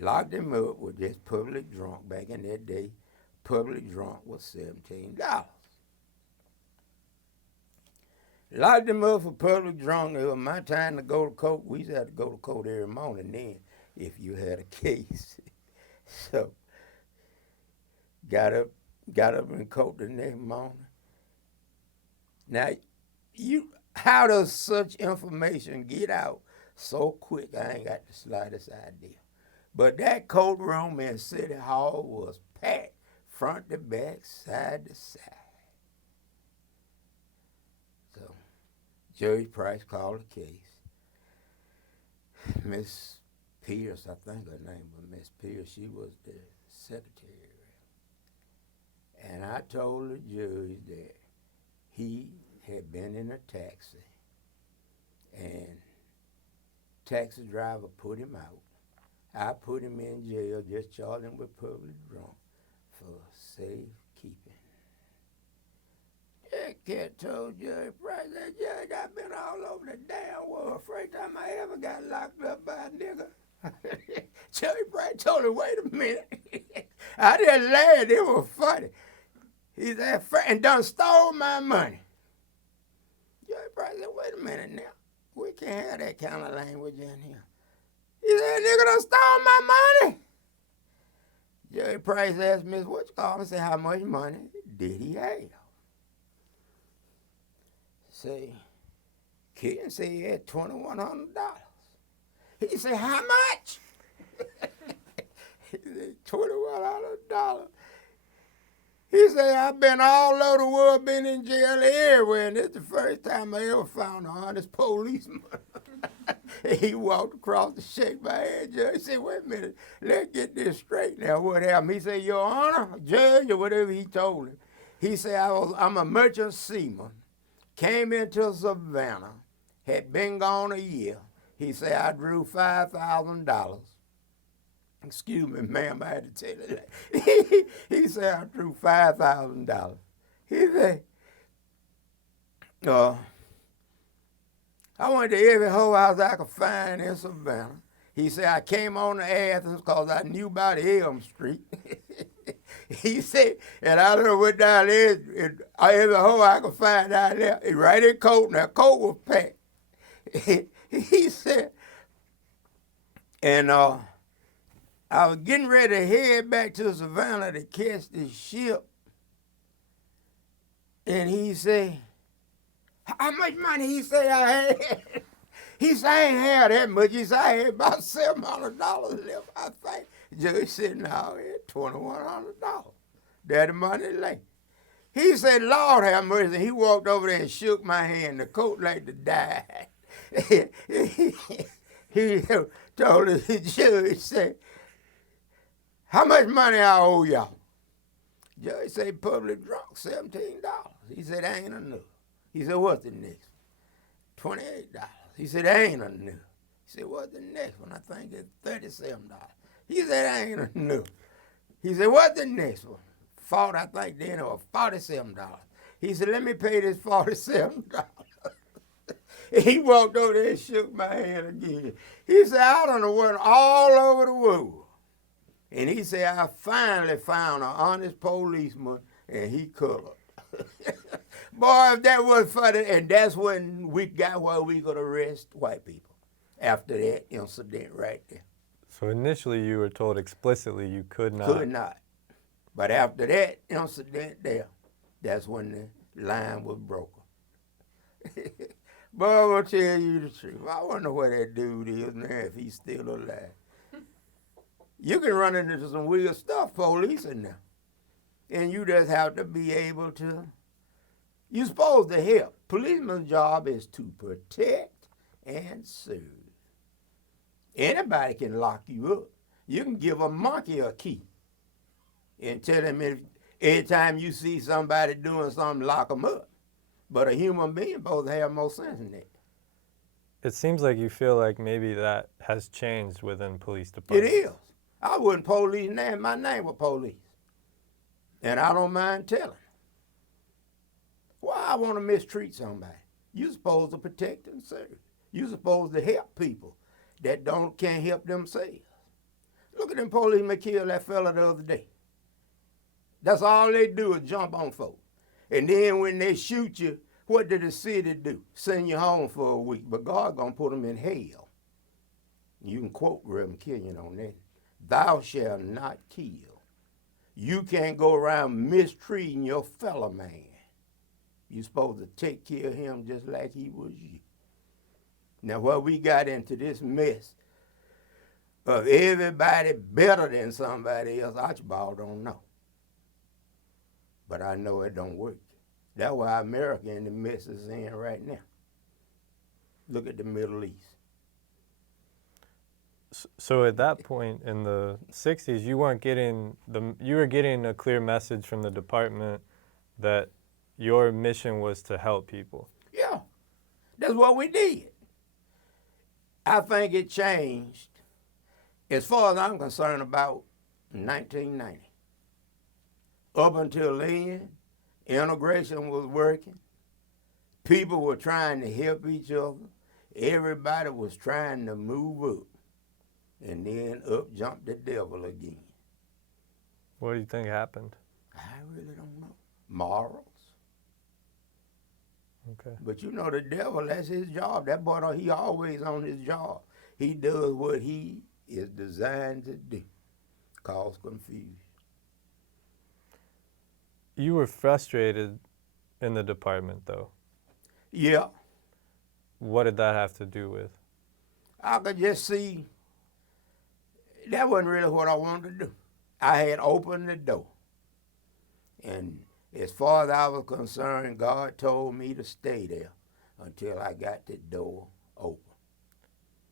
Locked him up with this public drunk. Back in that day, public drunk was $17. Locked him up for public drunk. It was my time to go to court. We used to have to go to court every morning then if you had a case. So got up in court the next morning. Now, how does such information get out so quick? I ain't got the slightest idea. But that courtroom in City Hall was packed, front to back, side to side. So Judge Price called the case. Miss Pierce, I think her name was Miss Pierce, she was the secretary. And I told the judge that he had been in a taxi, and taxi driver put him out. I put him in jail, just charged him with public drunk for safekeeping. That cat told Judge Price, that judge, I've been all over the damn world. First time I ever got locked up by a nigga. Judge Price told him, wait a minute. I just laughed, it was funny. He said, and done stole my money. Judge Price said, wait a minute now. We can't have that kind of language in here. He said, nigga done stole my money. Judge Price asked Miss what you call him, said, how much money did he have? Say, Killian said he had $2,100. He said, how much? He said, $2,100. He said, I've been all over the world, been in jail everywhere, and it's the first time I ever found an honest policeman. He walked across to shake my hand, Judge. He said, wait a minute, let's get this straight now. What happened? He said, Your Honor, Judge, or whatever he told him. He said, I'm a merchant seaman, came into Savannah, had been gone a year. He said, I drew $5,000. Excuse me, ma'am, I had to tell you that. He said, I drew $5,000. He said, I went to every whole house I could find in Savannah. He said, I came on to Athens because I knew about Elm Street. He said, and I done went down there, and every hole I could find down there, right in coat, and that coat was packed. He said, and I was getting ready to head back to Savannah to catch the ship. And he said, how much money he said I had? He said, I ain't had that much. He said, I had about $700 left, I think. Judge said, no, I had $2,100. That the money lay. He said, Lord have mercy. He walked over there and shook my hand. The coat like to die. He told the judge, said, how much money I owe y'all? Judge said, public drunk, $17. He said, that ain't enough. He said, what's the next one? $28. He said, that ain't enough. He said, what's the next one? I think it's $37. He said, that ain't enough. He said, what's the next one? I think then, or $47. He said, let me pay this $47. He walked over there and shook my hand again. He said, I done went all over the world. And he said, I finally found an honest policeman, and he colored. Boy, if that was funny, and that's when we got where we could arrest white people, after that incident right there. So initially you were told explicitly you could not. Could not. But after that incident there, that's when the line was broken. But I'm going to tell you the truth. I wonder where that dude is now, if he's still alive. You can run into some weird stuff, police in there. And you just have to be able to, you're supposed to help. Policeman's job is to protect and serve. Anybody can lock you up. You can give a monkey a key and tell him if every time you see somebody doing something, lock them up. But a human being supposed to have more sense than that. It seems like you feel like maybe that has changed within police departments. It is. I wasn't police name. My name was police. And I don't mind telling. Why I want to mistreat somebody? You're supposed to protect and serve. You're supposed to help people that can't help themselves. Look at them policemen kill that fella the other day. That's all they do is jump on folks. And then when they shoot you, what did the city do? Send you home for a week. But God gonna put them in hell. You can quote Reverend Killian on that. Thou shalt not kill. You can't go around mistreating your fellow man. You're supposed to take care of him just like he was you. Now, where we got into this mess of everybody better than somebody else, Archibald don't know. But I know it don't work. That's why America in the mess is in right now. Look at the Middle East. So at that point in the 60s, you were getting a clear message from the department that your mission was to help people. Yeah, that's what we did. I think it changed, as far as I'm concerned, about 1990. Up until then, integration was working. People were trying to help each other. Everybody was trying to move up. And then up jumped the devil again. What do you think happened? I really don't know. Morals. Okay. But you know the devil, that's his job. That boy, he always on his job. He does what he is designed to do. Cause confusion. You were frustrated in the department, though. Yeah. What did that have to do with? I could just see that wasn't really what I wanted to do. I had opened the door. And as far as I was concerned, God told me to stay there until I got the door open.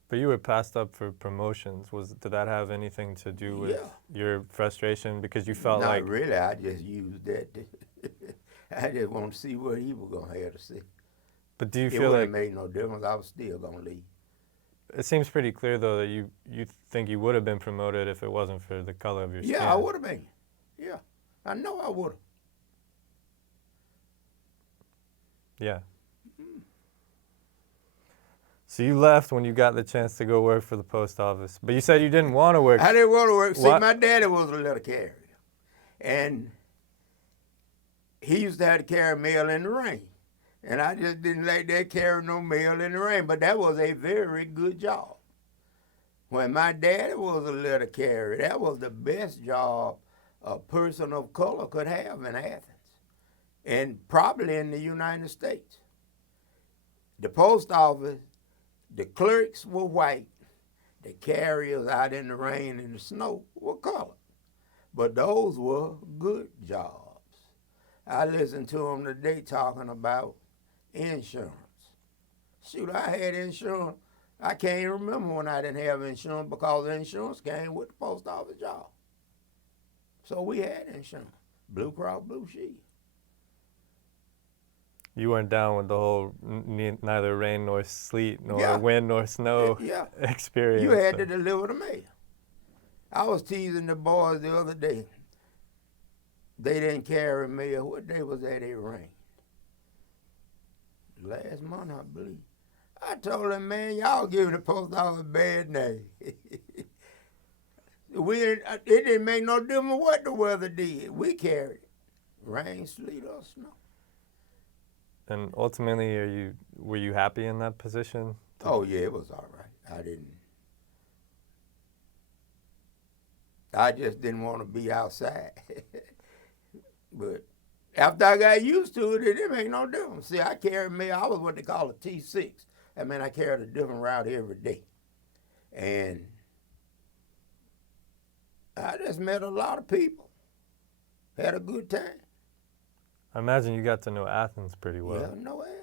But you were passed up for promotions. Did that have anything to do with your frustration? Because you felt Not really. I just used that. I just want to see what he was going to have to say. But do you it feel like it made no difference? I was still going to leave. It seems pretty clear, though, that you think you would have been promoted if it wasn't for the color of your skin. Yeah, I would have been. Yeah, I know I would have. Yeah. So you left when you got the chance to go work for the post office. But you said you didn't want to work. I didn't want to work. See, my daddy was a letter carrier. And he used to have to carry mail in the rain. And I just didn't like that carrying no mail in the rain. But that was a very good job. When my daddy was a letter carrier, that was the best job a person of color could have in Athens. And probably in the United States. The post office, the clerks were white. The carriers out in the rain and the snow were colored. But those were good jobs. I listened to them today talking about insurance. Shoot, I had insurance. I can't remember when I didn't have insurance because insurance came with the post office job. So we had insurance. Blue Cross Blue Shield. You weren't down with the whole neither rain nor sleet nor wind nor snow experience. You had to deliver the mail. I was teasing the boys the other day. They didn't carry mail. What day was that it rained? Last month, I believe. I told them, man, y'all giving the post office a bad name. It didn't make no difference what the weather did. We carried it. Rain, sleet, or snow. And ultimately, were you happy in that position? Oh, yeah, it was all right. I just didn't want to be outside. But after I got used to it, it didn't make no difference. See, I carried mail. I was what they call a T6. I mean, I carried a different route every day. And I just met a lot of people. Had a good time. I imagine you got to know Athens pretty well. Yeah, I know Athens.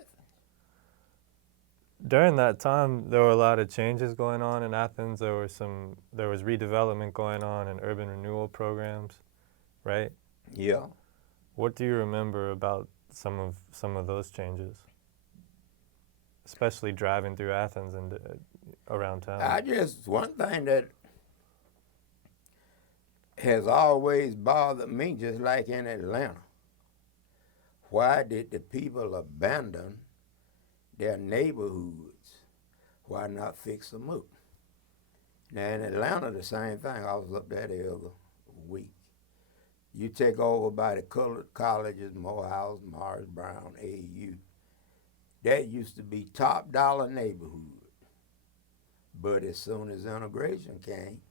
During that time, there were a lot of changes going on in Athens. There was redevelopment going on and urban renewal programs, right? Yeah. What do you remember about some of those changes, especially driving through Athens and around town? One thing that has always bothered me, just like in Atlanta, why did the people abandon their neighborhoods? Why not fix them up? Now in Atlanta, the same thing. I was up there the other week. You take over by the colored colleges, Morehouse, Morris Brown, AU. That used to be top dollar neighborhood. But as soon as integration came,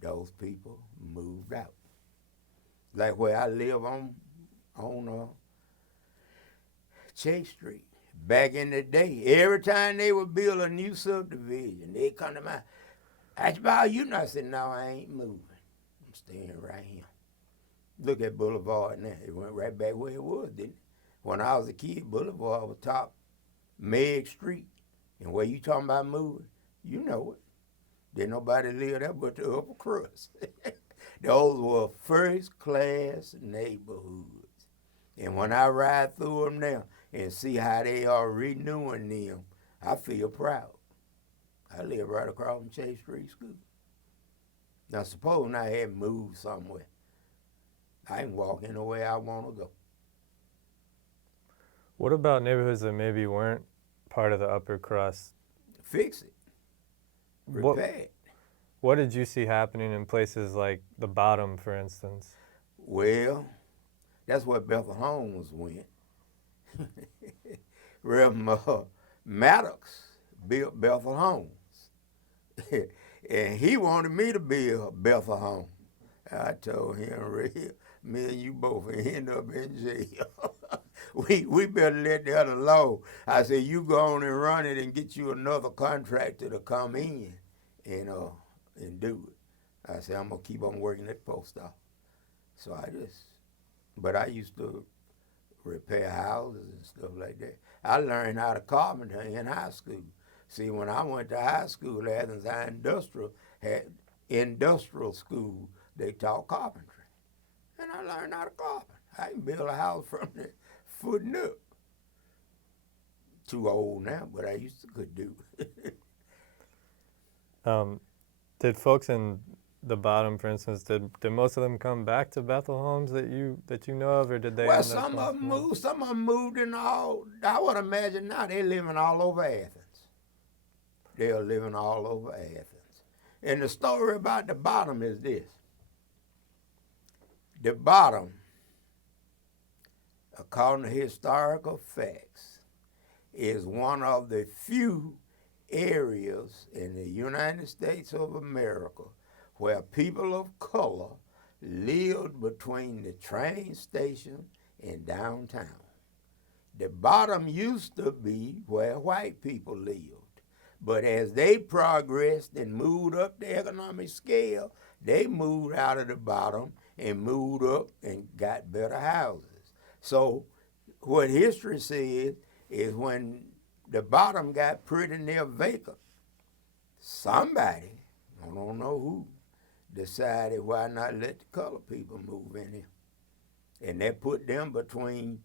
those people moved out. Like where I live on Chase Street. Back in the day, every time they would build a new subdivision, they'd come to my, Archibald, you know, I said, no, I ain't moving. I'm staying right here. Look at Boulevard now. It went right back where it was, didn't it? When I was a kid, Boulevard was top Meg Street. And where you talking about moving, you know it. Didn't nobody live there but the upper crust. Those were first-class neighborhoods. And when I ride through them now and see how they are renewing them, I feel proud. I live right across from Chase Street School. Now, suppose I had moved somewhere. I can walk anywhere I want to go. What about neighborhoods that maybe weren't part of the upper crust? Fix it. Repair it. What did you see happening in places like the Bottom, for instance? Well, that's where Bethel Holmes went. Reverend Maddox built Bethel Holmes. And he wanted me to build Bethel Holmes. I told him, me and you both end up in jail. we better let that alone. I said, you go on and run it and get you another contractor to come in. and do it. I said, I'm going to keep on working at the post office. So but I used to repair houses and stuff like that. I learned how to carpenter in high school. See, when I went to high school, Athens High had industrial school, they taught carpentry. And I learned how to carpenter. I can build a house from the footing up. Too old now, but I used to could do it. Did folks in the bottom, for instance, did most of them come back to Bethel homes that you know of, or did they? Well, some of them moved. Some of them moved in all. I would imagine now they're living all over Athens. They are living all over Athens. And the story about the bottom is this. The bottom, according to historical facts, is one of the few areas in the United States of America where people of color lived between the train station and downtown. The bottom used to be where white people lived. But as they progressed and moved up the economic scale, they moved out of the bottom and moved up and got better houses. So what history says is when the bottom got pretty near vacant, somebody, I don't know who, decided why not let the colored people move in here. And that put them between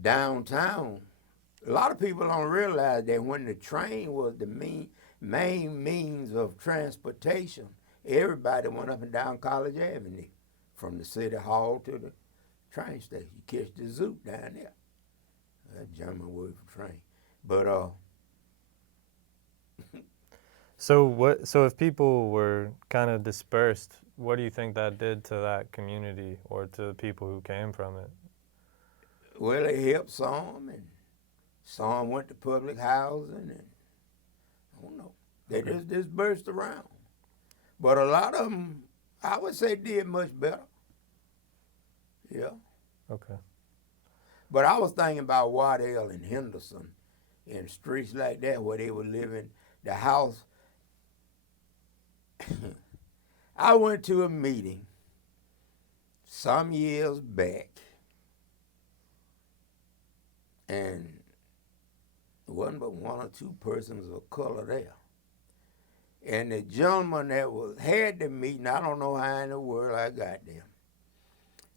downtown. A lot of people don't realize that when the train was the main means of transportation, everybody went up and down College Avenue from the city hall to the train station. You catch the Zoot down there. That German word for train. But So if people were kind of dispersed, what do you think that did to that community or to the people who came from it? Well, it helped some, and some went to public housing, and I don't know. They just dispersed around. But a lot of them, I would say, did much better. Yeah. Okay. But I was thinking about Waddell and Henderson and streets like that where they were living. The house. I went to a meeting some years back, and it wasn't but one or two persons of color there. And the gentleman that had the meeting, I don't know how in the world I got there.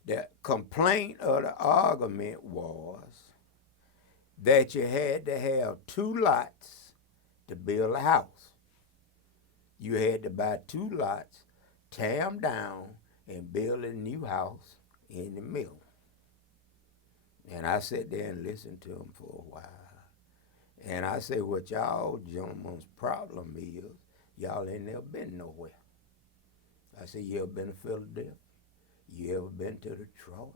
The complaint of the argument was that you had to have 2 lots to build a house. You had to buy 2 lots, tear them down, and build a new house in the middle. And I sat there and listened to them for a while. And I said, what y'all gentlemen's problem is, y'all ain't never been nowhere. I said, you ever been to Philadelphia? You ever been to Detroit?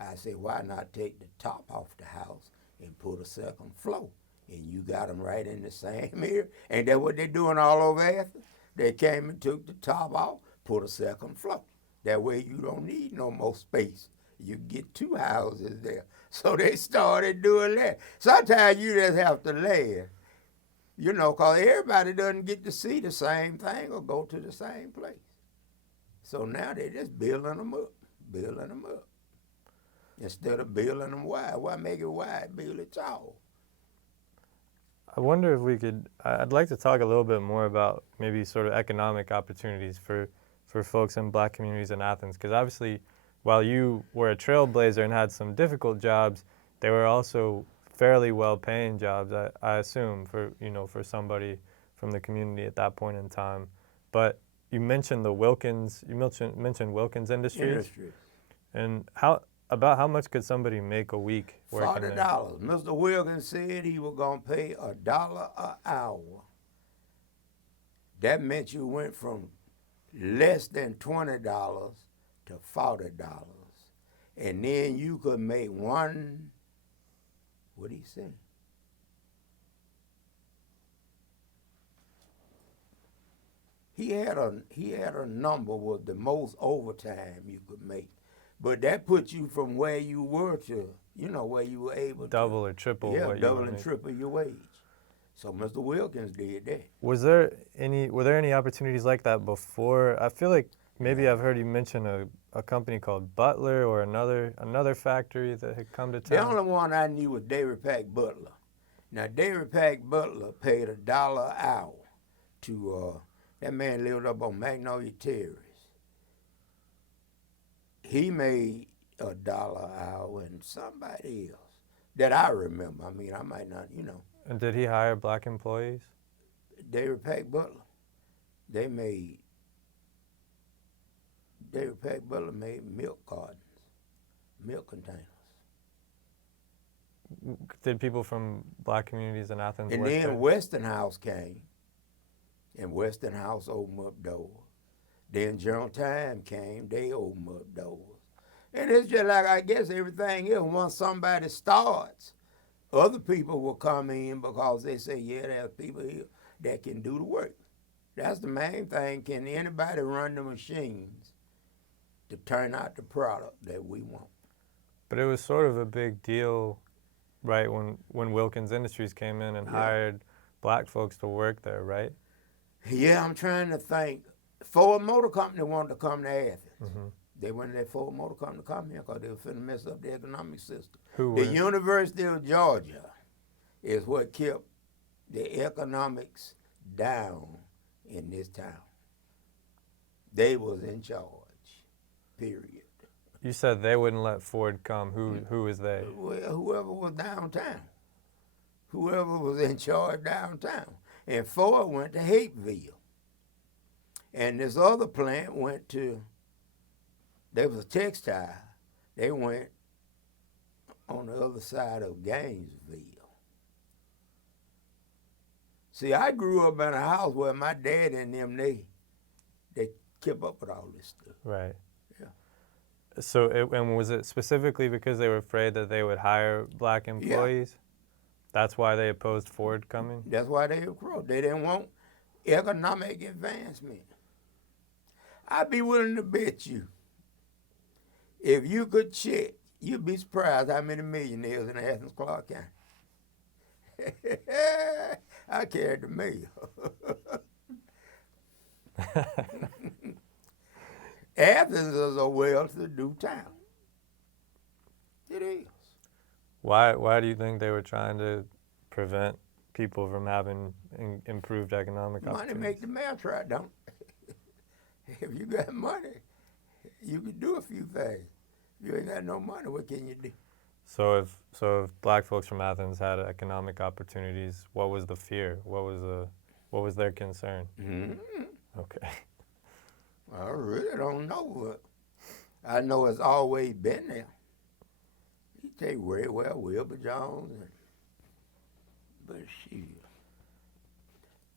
I said, why not take the top off the house and put a second floor? And you got them right in the same area. Ain't that what they're doing all over Athens? They came and took the top off, put a second floor. That way you don't need no more space. You get 2 houses there. So they started doing that. Sometimes you just have to laugh, you know, because everybody doesn't get to see the same thing or go to the same place. So now they're just building them up. Instead of building them wide. Why make it wide? Build it tall. I wonder if we could, I'd like to talk a little bit more about maybe sort of economic opportunities for folks in black communities in Athens, because obviously while you were a trailblazer and had some difficult jobs, they were also fairly well-paying jobs, I assume, for somebody from the community at that point in time. But you mentioned the Wilkins Industries. And about how much could somebody make a week working there? $40. Mr. Wilkins said he was going to pay $1 an hour. That meant you went from less than $20 to $40. And then you could make what did he say? He had a number with the most overtime you could make. But that put you from where you were to, where you were able to. Double or triple what you double and triple your wage. So Mr. Wilkins did that. Were there any opportunities like that before? I feel like maybe Yeah. I've heard you mention a company called Butler or another factory that had come to The town. only one I knew was David Pack Butler. Now, David Pack Butler paid $1 an hour to, that man lived up on Magnolia Terrace. He made $1 an hour, and somebody else that I remember. I mean, I might not, And did he hire black employees? David Pack Butler. David Pack Butler made milk cartons, milk containers. Did people from black communities in Athens And work there? then Westinghouse came, and Westinghouse opened up doors. Then Journal Time came, they opened up doors. And it's just like, I guess, everything else. Once somebody starts, other people will come in because they say, yeah, there's people here that can do the work. That's the main thing. Can anybody run the machines to turn out the product that we want? But it was sort of a big deal, right, when Wilkins Industries came in and hired black folks to work there, right? Yeah, I'm trying to think. Ford Motor Company wanted to come to Athens. Mm-hmm. They wanted that Ford Motor Company to come here because they were finna mess up the economic system. Who The were? University of Georgia is what kept the economics down in this town. They was in charge, period. You said they wouldn't let Ford come. Who was they? Well, whoever was downtown. Whoever was in charge downtown. And Ford went to Hapeville. And this other plant went to, there was a textile. They went on the other side of Gainesville. See, I grew up in a house where my dad and them, they kept up with all this stuff. Right. Yeah. So, and was it specifically because they were afraid that they would hire black employees? Yeah. That's why they opposed Ford coming? That's why they opposed. They didn't want economic advancement. I'd be willing to bet you, if you could check, you'd be surprised how many millionaires in Athens, Clarke County. I carried the mail. Athens is a well-to-do town. It is. Why do you think they were trying to prevent people from having improved economic opportunities? Money make the mouth dry, don't it? If you got money, you can do a few things. If you ain't got no money, what can you do? So if black folks from Athens had economic opportunities, what was the fear? What was their concern? Mm-hmm. Okay. I really don't know, but I know it's always been there. You take very well Wilbur Jones, but shit.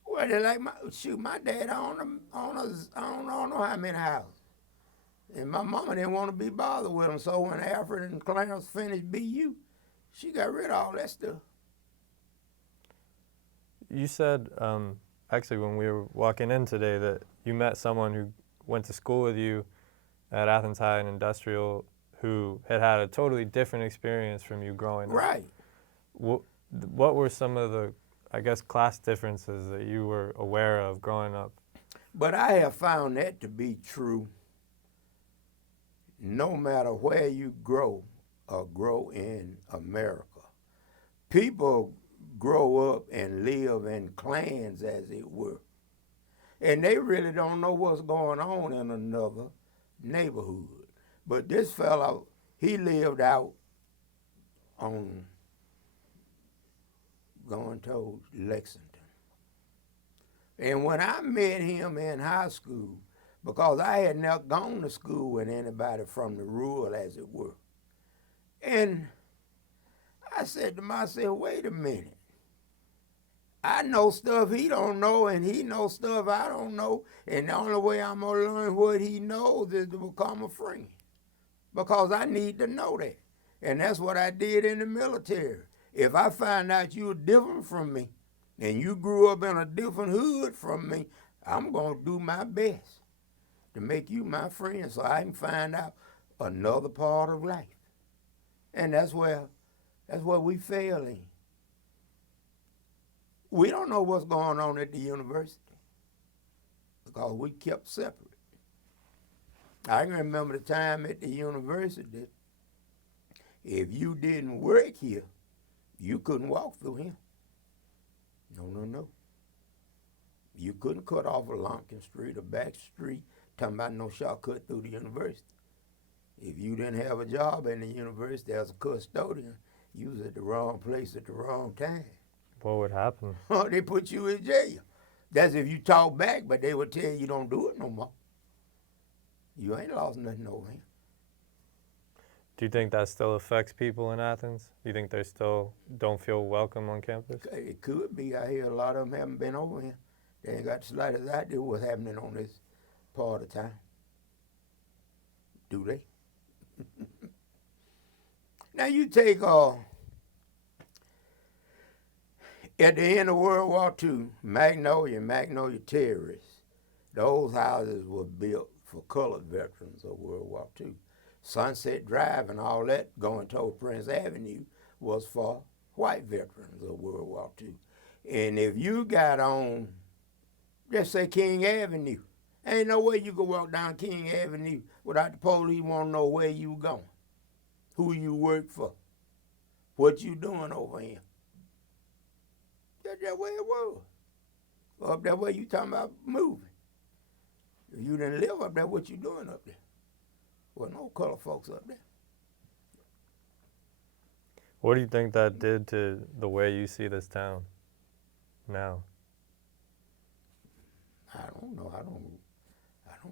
Well, they like my dad owned I don't know how many houses. And my mama didn't want to be bothered with them, so when Alfred and Clarence finished BU, she got rid of all that stuff. You said, actually, when we were walking in today, that you met someone who went to school with you at Athens High and Industrial who had a totally different experience from you growing up. Right. What were some of the, I guess, class differences that you were aware of growing up? But I have found that to be true no matter where you grow or grow in America. People grow up and live in clans, as it were. And they really don't know what's going on in another neighborhood. But this fellow, he lived out on going towards Lexington. And when I met him in high school, because I had never gone to school with anybody from the rural, as it were. And I said to myself, wait a minute. I know stuff he don't know, and he knows stuff I don't know, and the only way I'm going to learn what he knows is to become a friend, because I need to know that. And that's what I did in the military. If I find out you're different from me, and you grew up in a different hood from me, I'm going to do my best to make you my friend so I can find out another part of life. And that's where we fail in. We don't know what's going on at the university because we kept separate. I can remember the time at the university, if you didn't work here, you couldn't walk through here. No. You couldn't cut off a Lumpkin Street or back street, talking about no shortcut through the university. If you didn't have a job in the university as a custodian, you was at the wrong place at the wrong time. What would happen? They put you in jail. That's if you talk back, but they would tell you don't do it no more. You ain't lost nothing over here. Do you think that still affects people in Athens? Do you think they still don't feel welcome on campus? It could be. I hear a lot of them haven't been over here. They ain't got the slightest idea what's happening on this part of town. Do they? Now you take at the end of World War II, Magnolia Terrace, those houses were built for colored veterans of World War II. Sunset Drive and all that going toward Prince Avenue was for white veterans of World War II. And if you got on, let's say King Avenue, ain't no way you could walk down King Avenue without the police want to know where you going, who you work for, what you doing over here. That's that way it was. Up that way you talking about moving. If you didn't live up there, what you doing up there? Well, no color folks up there. What do you think that did to the way you see this town now? I don't know. I don't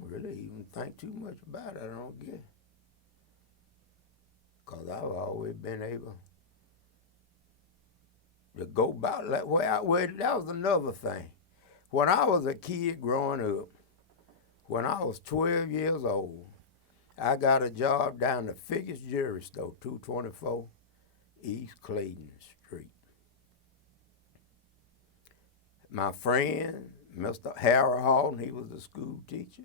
really even think too much about it. I don't get it. Because I've always been able to go about that way. That was another thing. When I was a kid growing up, when I was 12 years old, I got a job down the Figgis Jewelry Store, 224 East Clayton Street. My friend, Mr. Harold Hall, he was a school teacher.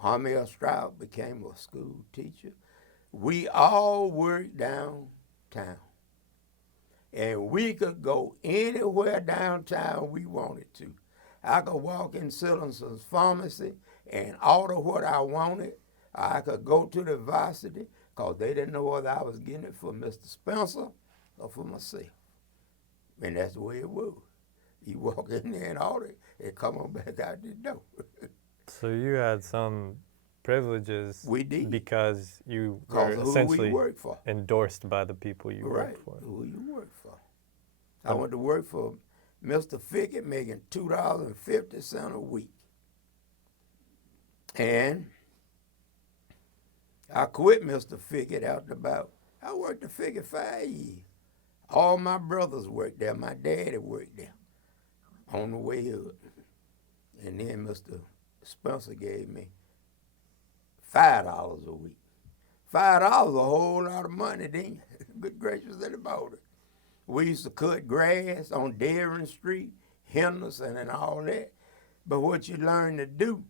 Amir Stroud became a school teacher. We all worked downtown. And we could go anywhere downtown we wanted to. I could walk in Silencer's pharmacy and order what I wanted. I could go to the varsity because they didn't know whether I was getting it for Mr. Spencer or for myself. And that's the way it was. You walk in there and order it, and come on back out the door. So you had some privileges. We did. Because you were essentially endorsed by the people you worked for. Who you work for. I went to work for Mr. Figgis making $2.50 a week. And I quit Mr. Figgis after I worked at Figgis 5 years. All my brothers worked there. My daddy worked there on the way up. And then Mr. Spencer gave me $5 a week. $5 a whole lot of money then. Good gracious anybody. We used to cut grass on Darien Street, Henderson and all that. But what you learn to do,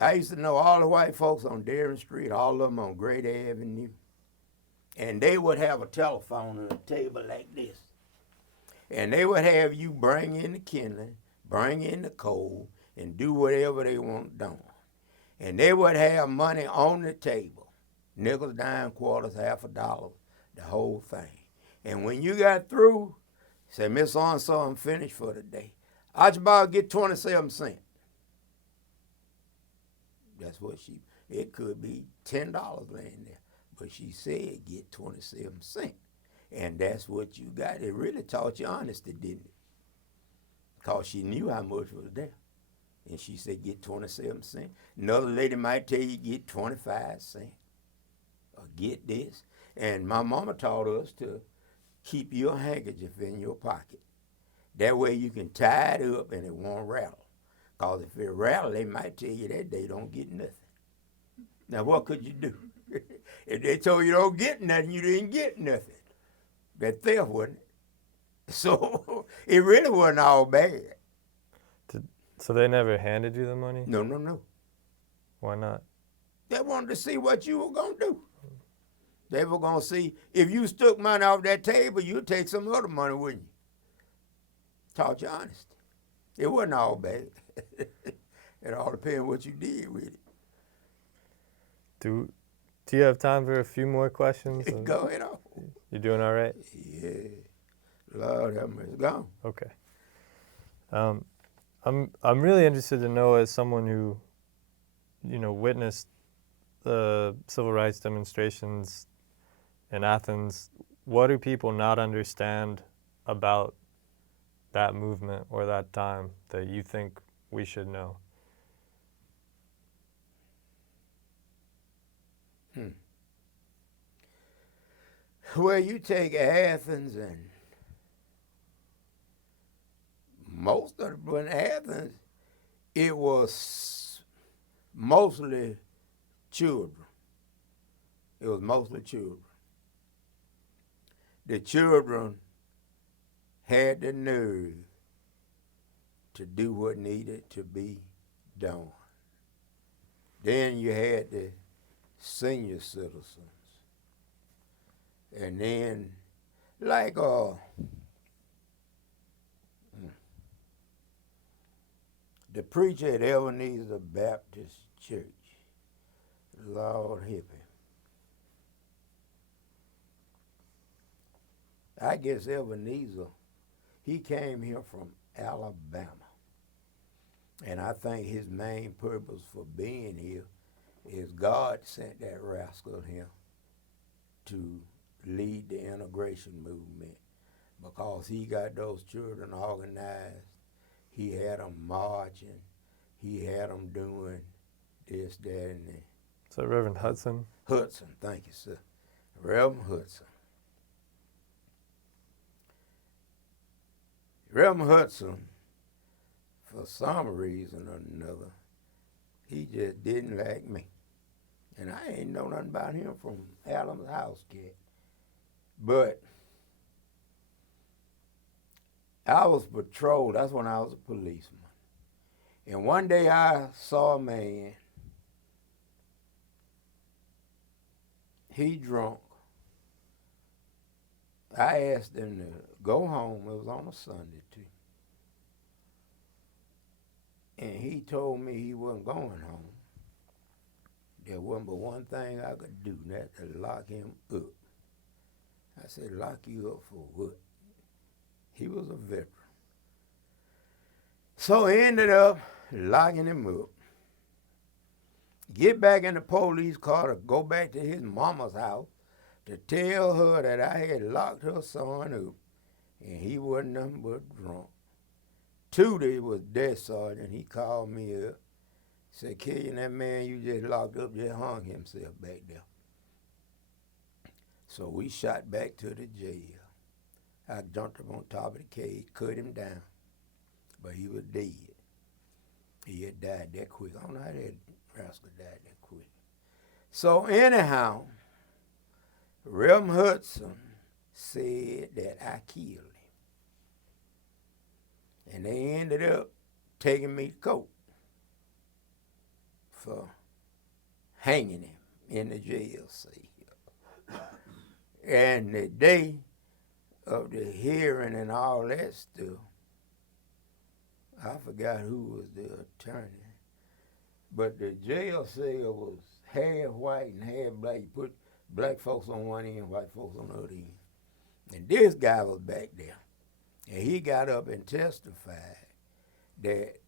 I used to know all the white folks on Darien Street, all of them on Great Avenue. And they would have a telephone on a table like this. And they would have you bring in the kindling, bring in the coal, and do whatever they want done. And they would have money on the table, nickels, dime, quarters, $50, the whole thing. And when you got through, say, Miss So-and-so, I'm finished for the day. Archibald, get 27 cents. That's what it could be $10 laying there. But she said get 27 cents. And that's what you got. It really taught you honesty, didn't it? Because she knew how much was there. And she said get 27 cents. Another lady might tell you get 25 cents. Or get this. And my mama taught us to keep your handkerchief in your pocket. That way you can tie it up and it won't rattle. Because if it rattles, they might tell you that they don't get nothing. Now, what could you do? If they told you don't get nothing, you didn't get nothing. That theft, wasn't it? So it really wasn't all bad. So they never handed you the money? No. Why not? They wanted to see what you were going to do. They were going to see, if you took money off that table, you'd take some other money, wouldn't you? Taught you honesty. It wasn't all bad. It all depends what you did with it. Do you have time for a few more questions? Go ahead on. You doing all right? Yeah. Lord have mercy. Go on. Okay. I'm really interested to know, as someone who, witnessed the civil rights demonstrations in Athens, what do people not understand about that movement or that time that you think we should know? Well, you take Athens, and most of the in Athens, it was mostly children. It was mostly children. The children had the nerve to do what needed to be done. Then you had the senior citizens. And then, like the preacher at Ebenezer Baptist Church, Lord help him. I guess Ebenezer, he came here from Alabama. And I think his main purpose for being here is God sent that rascal here to lead the integration movement, because he got those children organized. He had them marching. He had them doing this, that, and that. Is that Reverend Hudson? Hudson, thank you, sir. Reverend Hudson. Reverend Hudson, for some reason or another, he just didn't like me. And I ain't know nothing about him from Adam's house cat. But I was patrol. That's when I was a policeman. And one day I saw a man. He drunk. I asked him to go home. It was on a Sunday, too. And he told me he wasn't going home. There wasn't but one thing I could do, and that's to lock him up. I said, lock you up for what? He was a veteran. So I ended up locking him up. Get back in the police car to go back to his mama's house to tell her that I had locked her son up, and he wasn't nothing but drunk. Tootie was death sergeant. He called me up, said, Killian, that man you just locked up just hung himself back there. So we shot back to the jail. I jumped up on top of the cage, cut him down, but he was dead. He had died that quick. I don't know how that rascal died that quick. So anyhow, Reverend Hudson said that I killed him. And they ended up taking me to court for hanging him in the jail cell. And the day of the hearing and all that stuff, I forgot who was the attorney, but the jail cell was half white and half black. You put black folks on one end, white folks on the other end. And this guy was back there. And he got up and testified that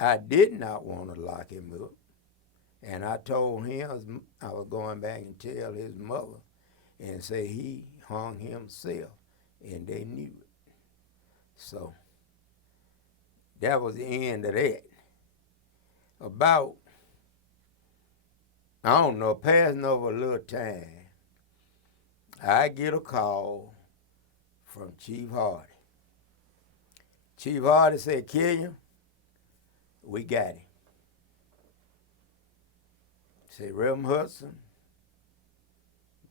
I did not want to lock him up. And I told him I was going back and tell his mother and say he hung himself, and they knew it. So that was the end of that. About, I don't know, passing over a little time, I get a call from Chief Hardy. Chief Hardy said, Killian, we got him. Said, Reverend Hudson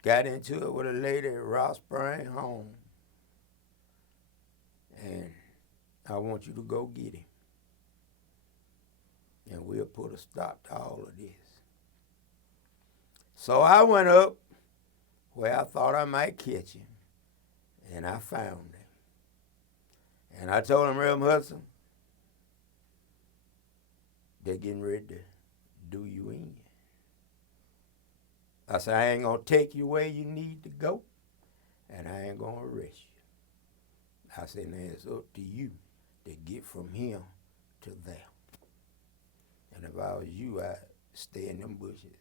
got into it with a lady at Ross Spring Home, and I want you to go get him. And we'll put a stop to all of this. So I went up Well, I thought I might catch him, and I found him. And I told him, Reverend Hudson, they're getting ready to do you in. I said, I ain't going to take you where you need to go, and I ain't going to arrest you. I said, now it's up to you to get from here to there. And if I was you, I'd stay in them bushes.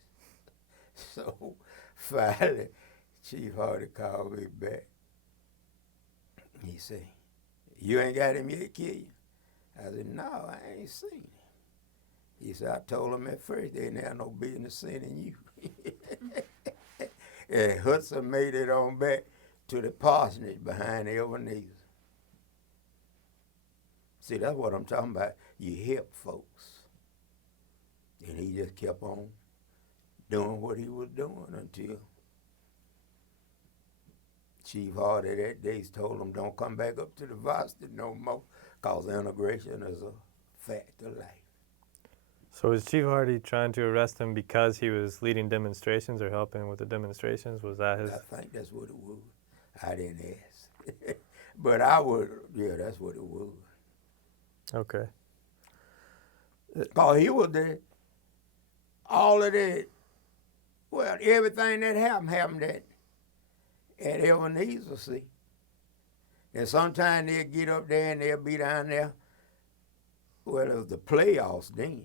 So finally, Chief Hardy called me back. He said, you ain't got him yet, Killian? I said, no, I ain't seen him. He said, I told him at first they didn't have no business sending you. And Hudson made it on back to the parsonage behind Ebenezer. See, that's what I'm talking about. You help folks. And he just kept on doing what he was doing until Chief Hardy that day told him, don't come back up to the varsity no more, because integration is a fact of life. So was Chief Hardy trying to arrest him because he was leading demonstrations or helping with the demonstrations? Was that his? I think that's what it was. I didn't ask. But I would, yeah, that's what it was. Okay. Because he was there. All of that, well, everything that happened at Ebenezer, see. And sometimes they'll get up there and they'll be down there. Well, it was the playoffs then.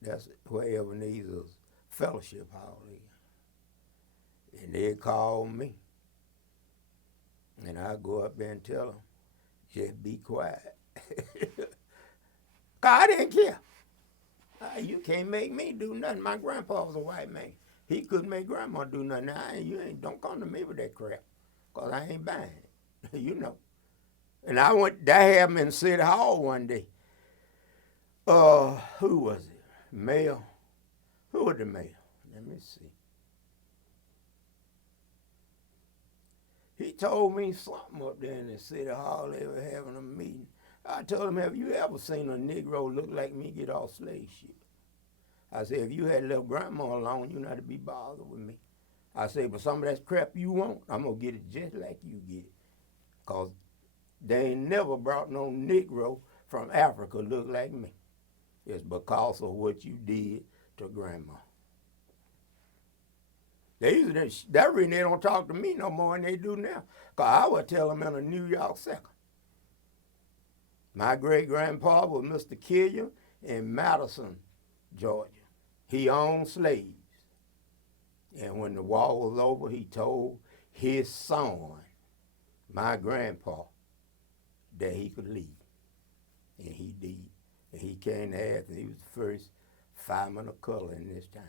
That's where Ebenezer's fellowship hall is. And they'd call me. And I'd go up there and tell them, just be quiet. Because I didn't care. You can't make me do nothing. My grandpa was a white man. He couldn't make grandma do nothing. Don't come to me with that crap, because I ain't buying it, you know. And that happened in City Hall one day. Who was it? Mayor. Who was the mayor? Let me see. He told me something up there in the City Hall. They were having a meeting. I told him, have you ever seen a Negro look like me get off slave ship? I said, if you had left grandma alone, you not to be bothered with me. I said, but some of that crap you want, I'm going to get it just like you get it. Because they ain't never brought no Negro from Africa look like me. It's because of what you did to grandma. That reason they don't talk to me no more than they do now. Because I would tell them in a New York second. My great-grandpa was Mr. Killian in Madison, Georgia. He owned slaves. And when the war was over, he told his son, my grandpa, that he could leave. And he did. And he came to Athens. He was the first fireman of color in this town.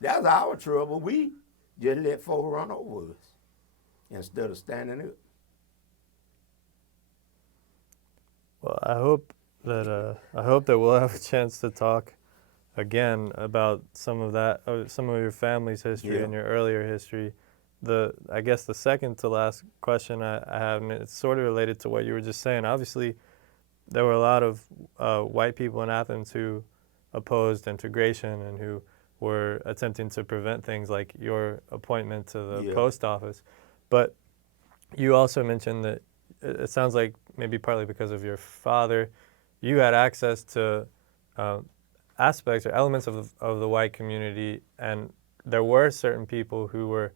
That's our trouble. We just let folks run over us instead of standing up. Well, I hope that we'll have a chance to talk again about some of your family's history and your earlier history. I guess the second to last question I have, and it's sort of related to what you were just saying. Obviously, there were a lot of white people in Athens who opposed integration and who were attempting to prevent things like your appointment to the post office. But you also mentioned that it sounds like maybe partly because of your father, you had access to aspects or elements of the white community, and there were certain people who were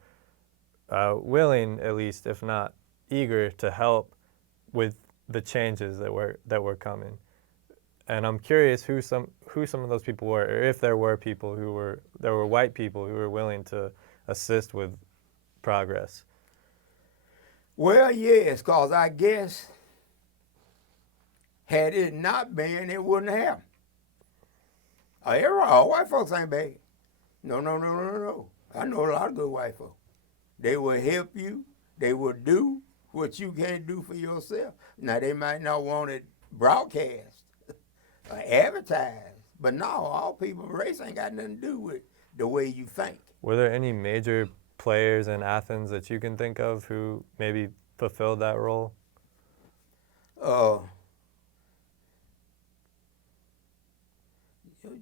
willing, at least, if not eager, to help with the changes that were coming. And I'm curious who some of those people were, or if there were white people who were willing to assist with progress. Well, yes, because I guess had it not been, it wouldn't have happened. All white folks ain't bad. No. I know a lot of good white folks. They will help you. They will do what you can't do for yourself. Now, they might not want it broadcast or advertised, but no, all people of race ain't got nothing to do with the way you think. Were there any major players in Athens that you can think of who maybe fulfilled that role?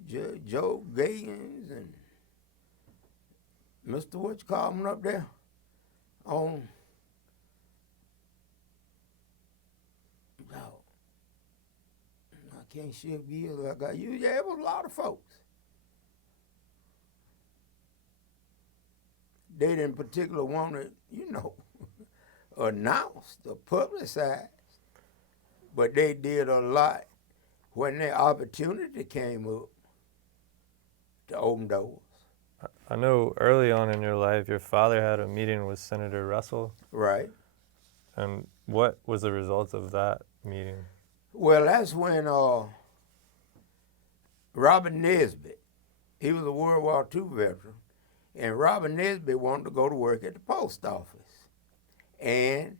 Joe Gagans and Mr. What you call him up there on, no, I can't shift gears like I used. Yeah, it was a lot of folks. They didn't particularly want to, announced or publicized, but they did a lot when the opportunity came up to open doors. I know early on in your life, your father had a meeting with Senator Russell. Right. And what was the result of that meeting? Well, that's when Robert Nesbitt, he was a World War II veteran, and Robert Nesbitt wanted to go to work at the post office. And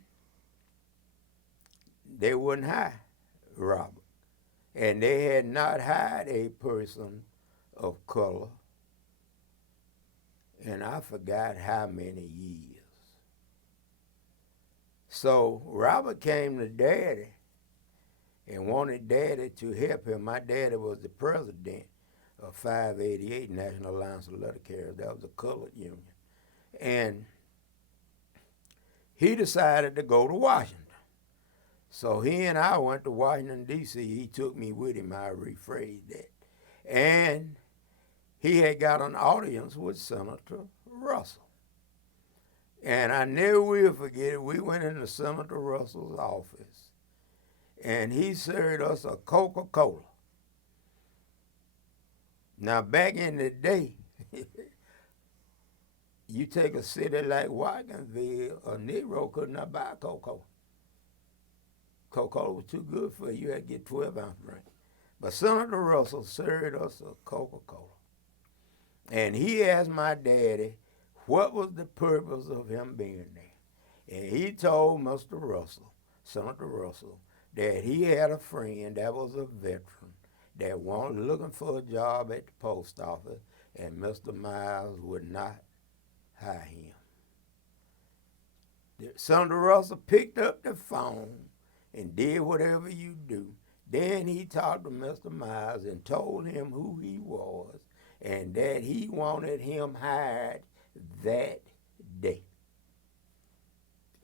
they wouldn't hire Robert. And they had not hired a person of color in I forgot how many years. So Robert came to Daddy and wanted Daddy to help him. My daddy was the president of 588 National Alliance of Letter Carriers. That was a colored union. And he decided to go to Washington. So he and I went to Washington, D.C. He took me with him. I rephrased that. And he had got an audience with Senator Russell. And I never will forget it. We went into Senator Russell's office, and he served us a Coca-Cola. Now, back in the day, you take a city like Watkins,ville, a Negro could not buy Coca-Cola. Coca-Cola was too good for you. You had to get 12-ounce drink. But Senator Russell served us a Coca-Cola. And he asked my daddy what was the purpose of him being there. And he told Mr. Russell, Senator Russell, that he had a friend that was a veteran that wanted looking for a job at the post office, and Mr. Miles would not hire him. Senator Russell picked up the phone and did whatever you do. Then he talked to Mr. Miles and told him who he was and that he wanted him hired that day.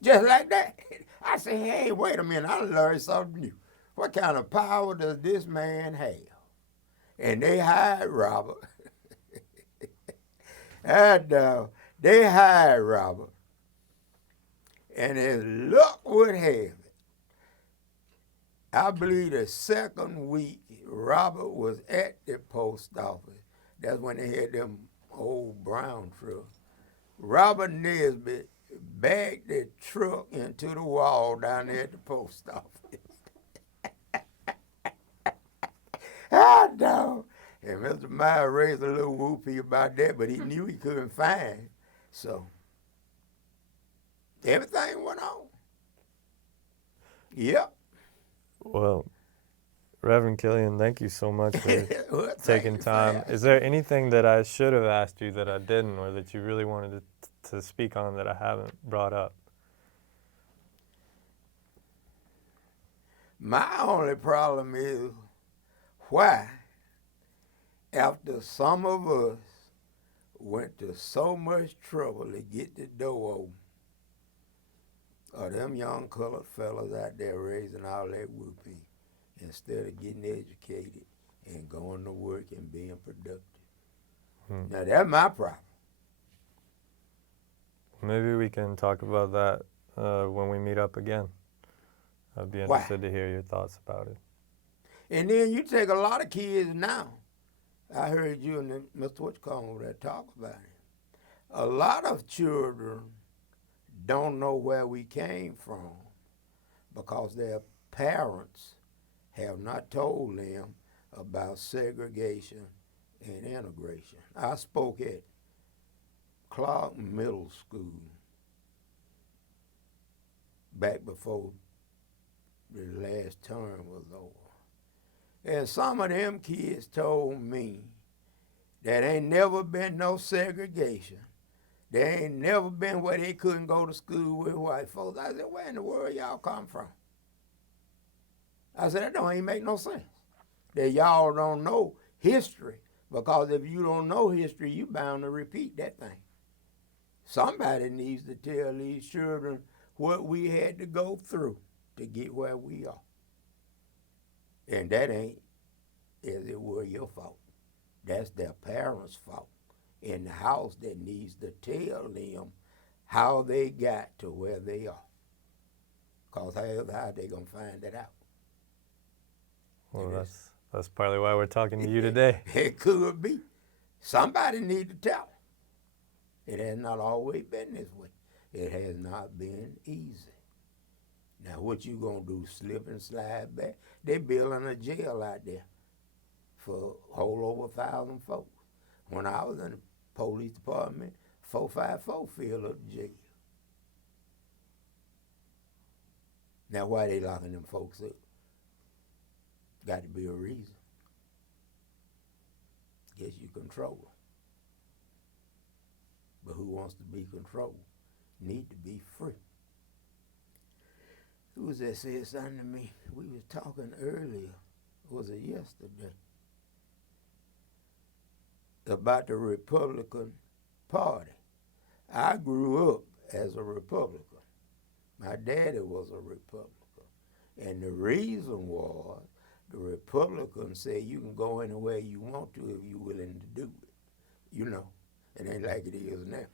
Just like that. I said, hey, wait a minute, I learned something new. What kind of power does this man have? And they hired Robert. And they hired Robert. And as luck would have it, I believe the second week Robert was at the post office. That's when they had them old brown trucks. Robert Nesbitt backed the truck into the wall down there at the post office. I know. And Mr. Miles raised a little whoopee about that, but he knew he couldn't find him. So everything went on. Yep. Well, Reverend Killian, thank you so much for Well, taking time. Is there anything that I should have asked you that I didn't, or that you really wanted to speak on that I haven't brought up? My only problem is why, after some of us went to so much trouble to get the door open, or them young colored fellas out there raising all that whoopee instead of getting educated and going to work and being productive. Now, that's my problem. Maybe we can talk about that when we meet up again. I'd be interested to hear your thoughts about it. And then you take a lot of kids now. I heard you and Mr. Whatcom over there talk about it. A lot of children don't know where we came from because their parents have not told them about segregation and integration. I spoke at Clark Middle School back before the last term was over. And some of them kids told me that ain't never been no segregation. There ain't never been where they couldn't go to school with white folks. I said, where in the world y'all come from? I said, that don't even make no sense. That y'all don't know history, because if you don't know history, you bound to repeat that thing. Somebody needs to tell these children what we had to go through to get where we are. And that ain't, as it were, your fault. That's their parents' fault in the house that needs to tell them how they got to where they are. Because how they going to find it out? Well, that's partly why we're talking to you today. It could be. Somebody need to tell them. It has not always been this way. It has not been easy. Now, what you going to do, slip and slide back? They building a jail out there for a whole over 1,000 folks. When I was in the police department, 454 filled up the jail. Now, why they locking them folks up? Got to be a reason. Guess you control them. But who wants to be controlled? Need to be free. Who was that said something to me? We was talking earlier, was it yesterday, about the Republican Party. I grew up as a Republican. My daddy was a Republican. And the reason was the Republicans said you can go anywhere you want to if you're willing to do it. You know, it ain't like it is now.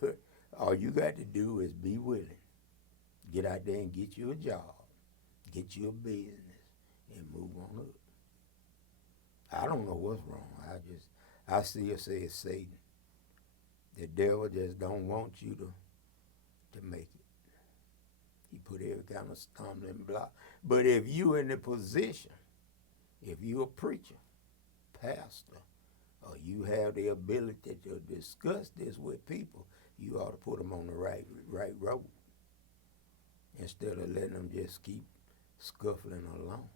But all you got to do is be willing. Get out there and get you a job, get you a business, and move on up. I don't know what's wrong. I still say it's Satan. The devil just don't want you to make it. He put every kind of stumbling block. But if you in the position, if you a preacher, pastor, or you have the ability to discuss this with people, you ought to put them on the right road instead of letting them just keep scuffling along.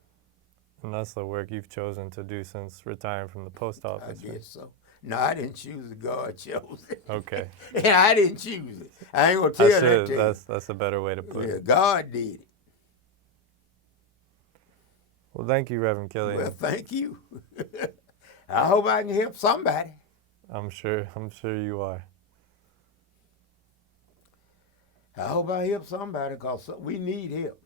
And that's the work you've chosen to do since retiring from the post office. I guess so. No, I didn't choose it. God chose it. Okay. Yeah, I didn't choose it. I ain't gonna tell that to you. That's a better way to put it. God did it. Well, thank you, Reverend Killian. Well, thank you. I hope I can help somebody. I'm sure you are. I hope I help somebody because we need help.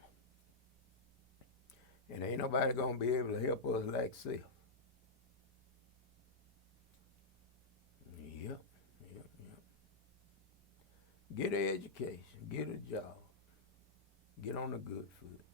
And ain't nobody going to be able to help us like self. Yep. Get an education, get a job, get on the good foot.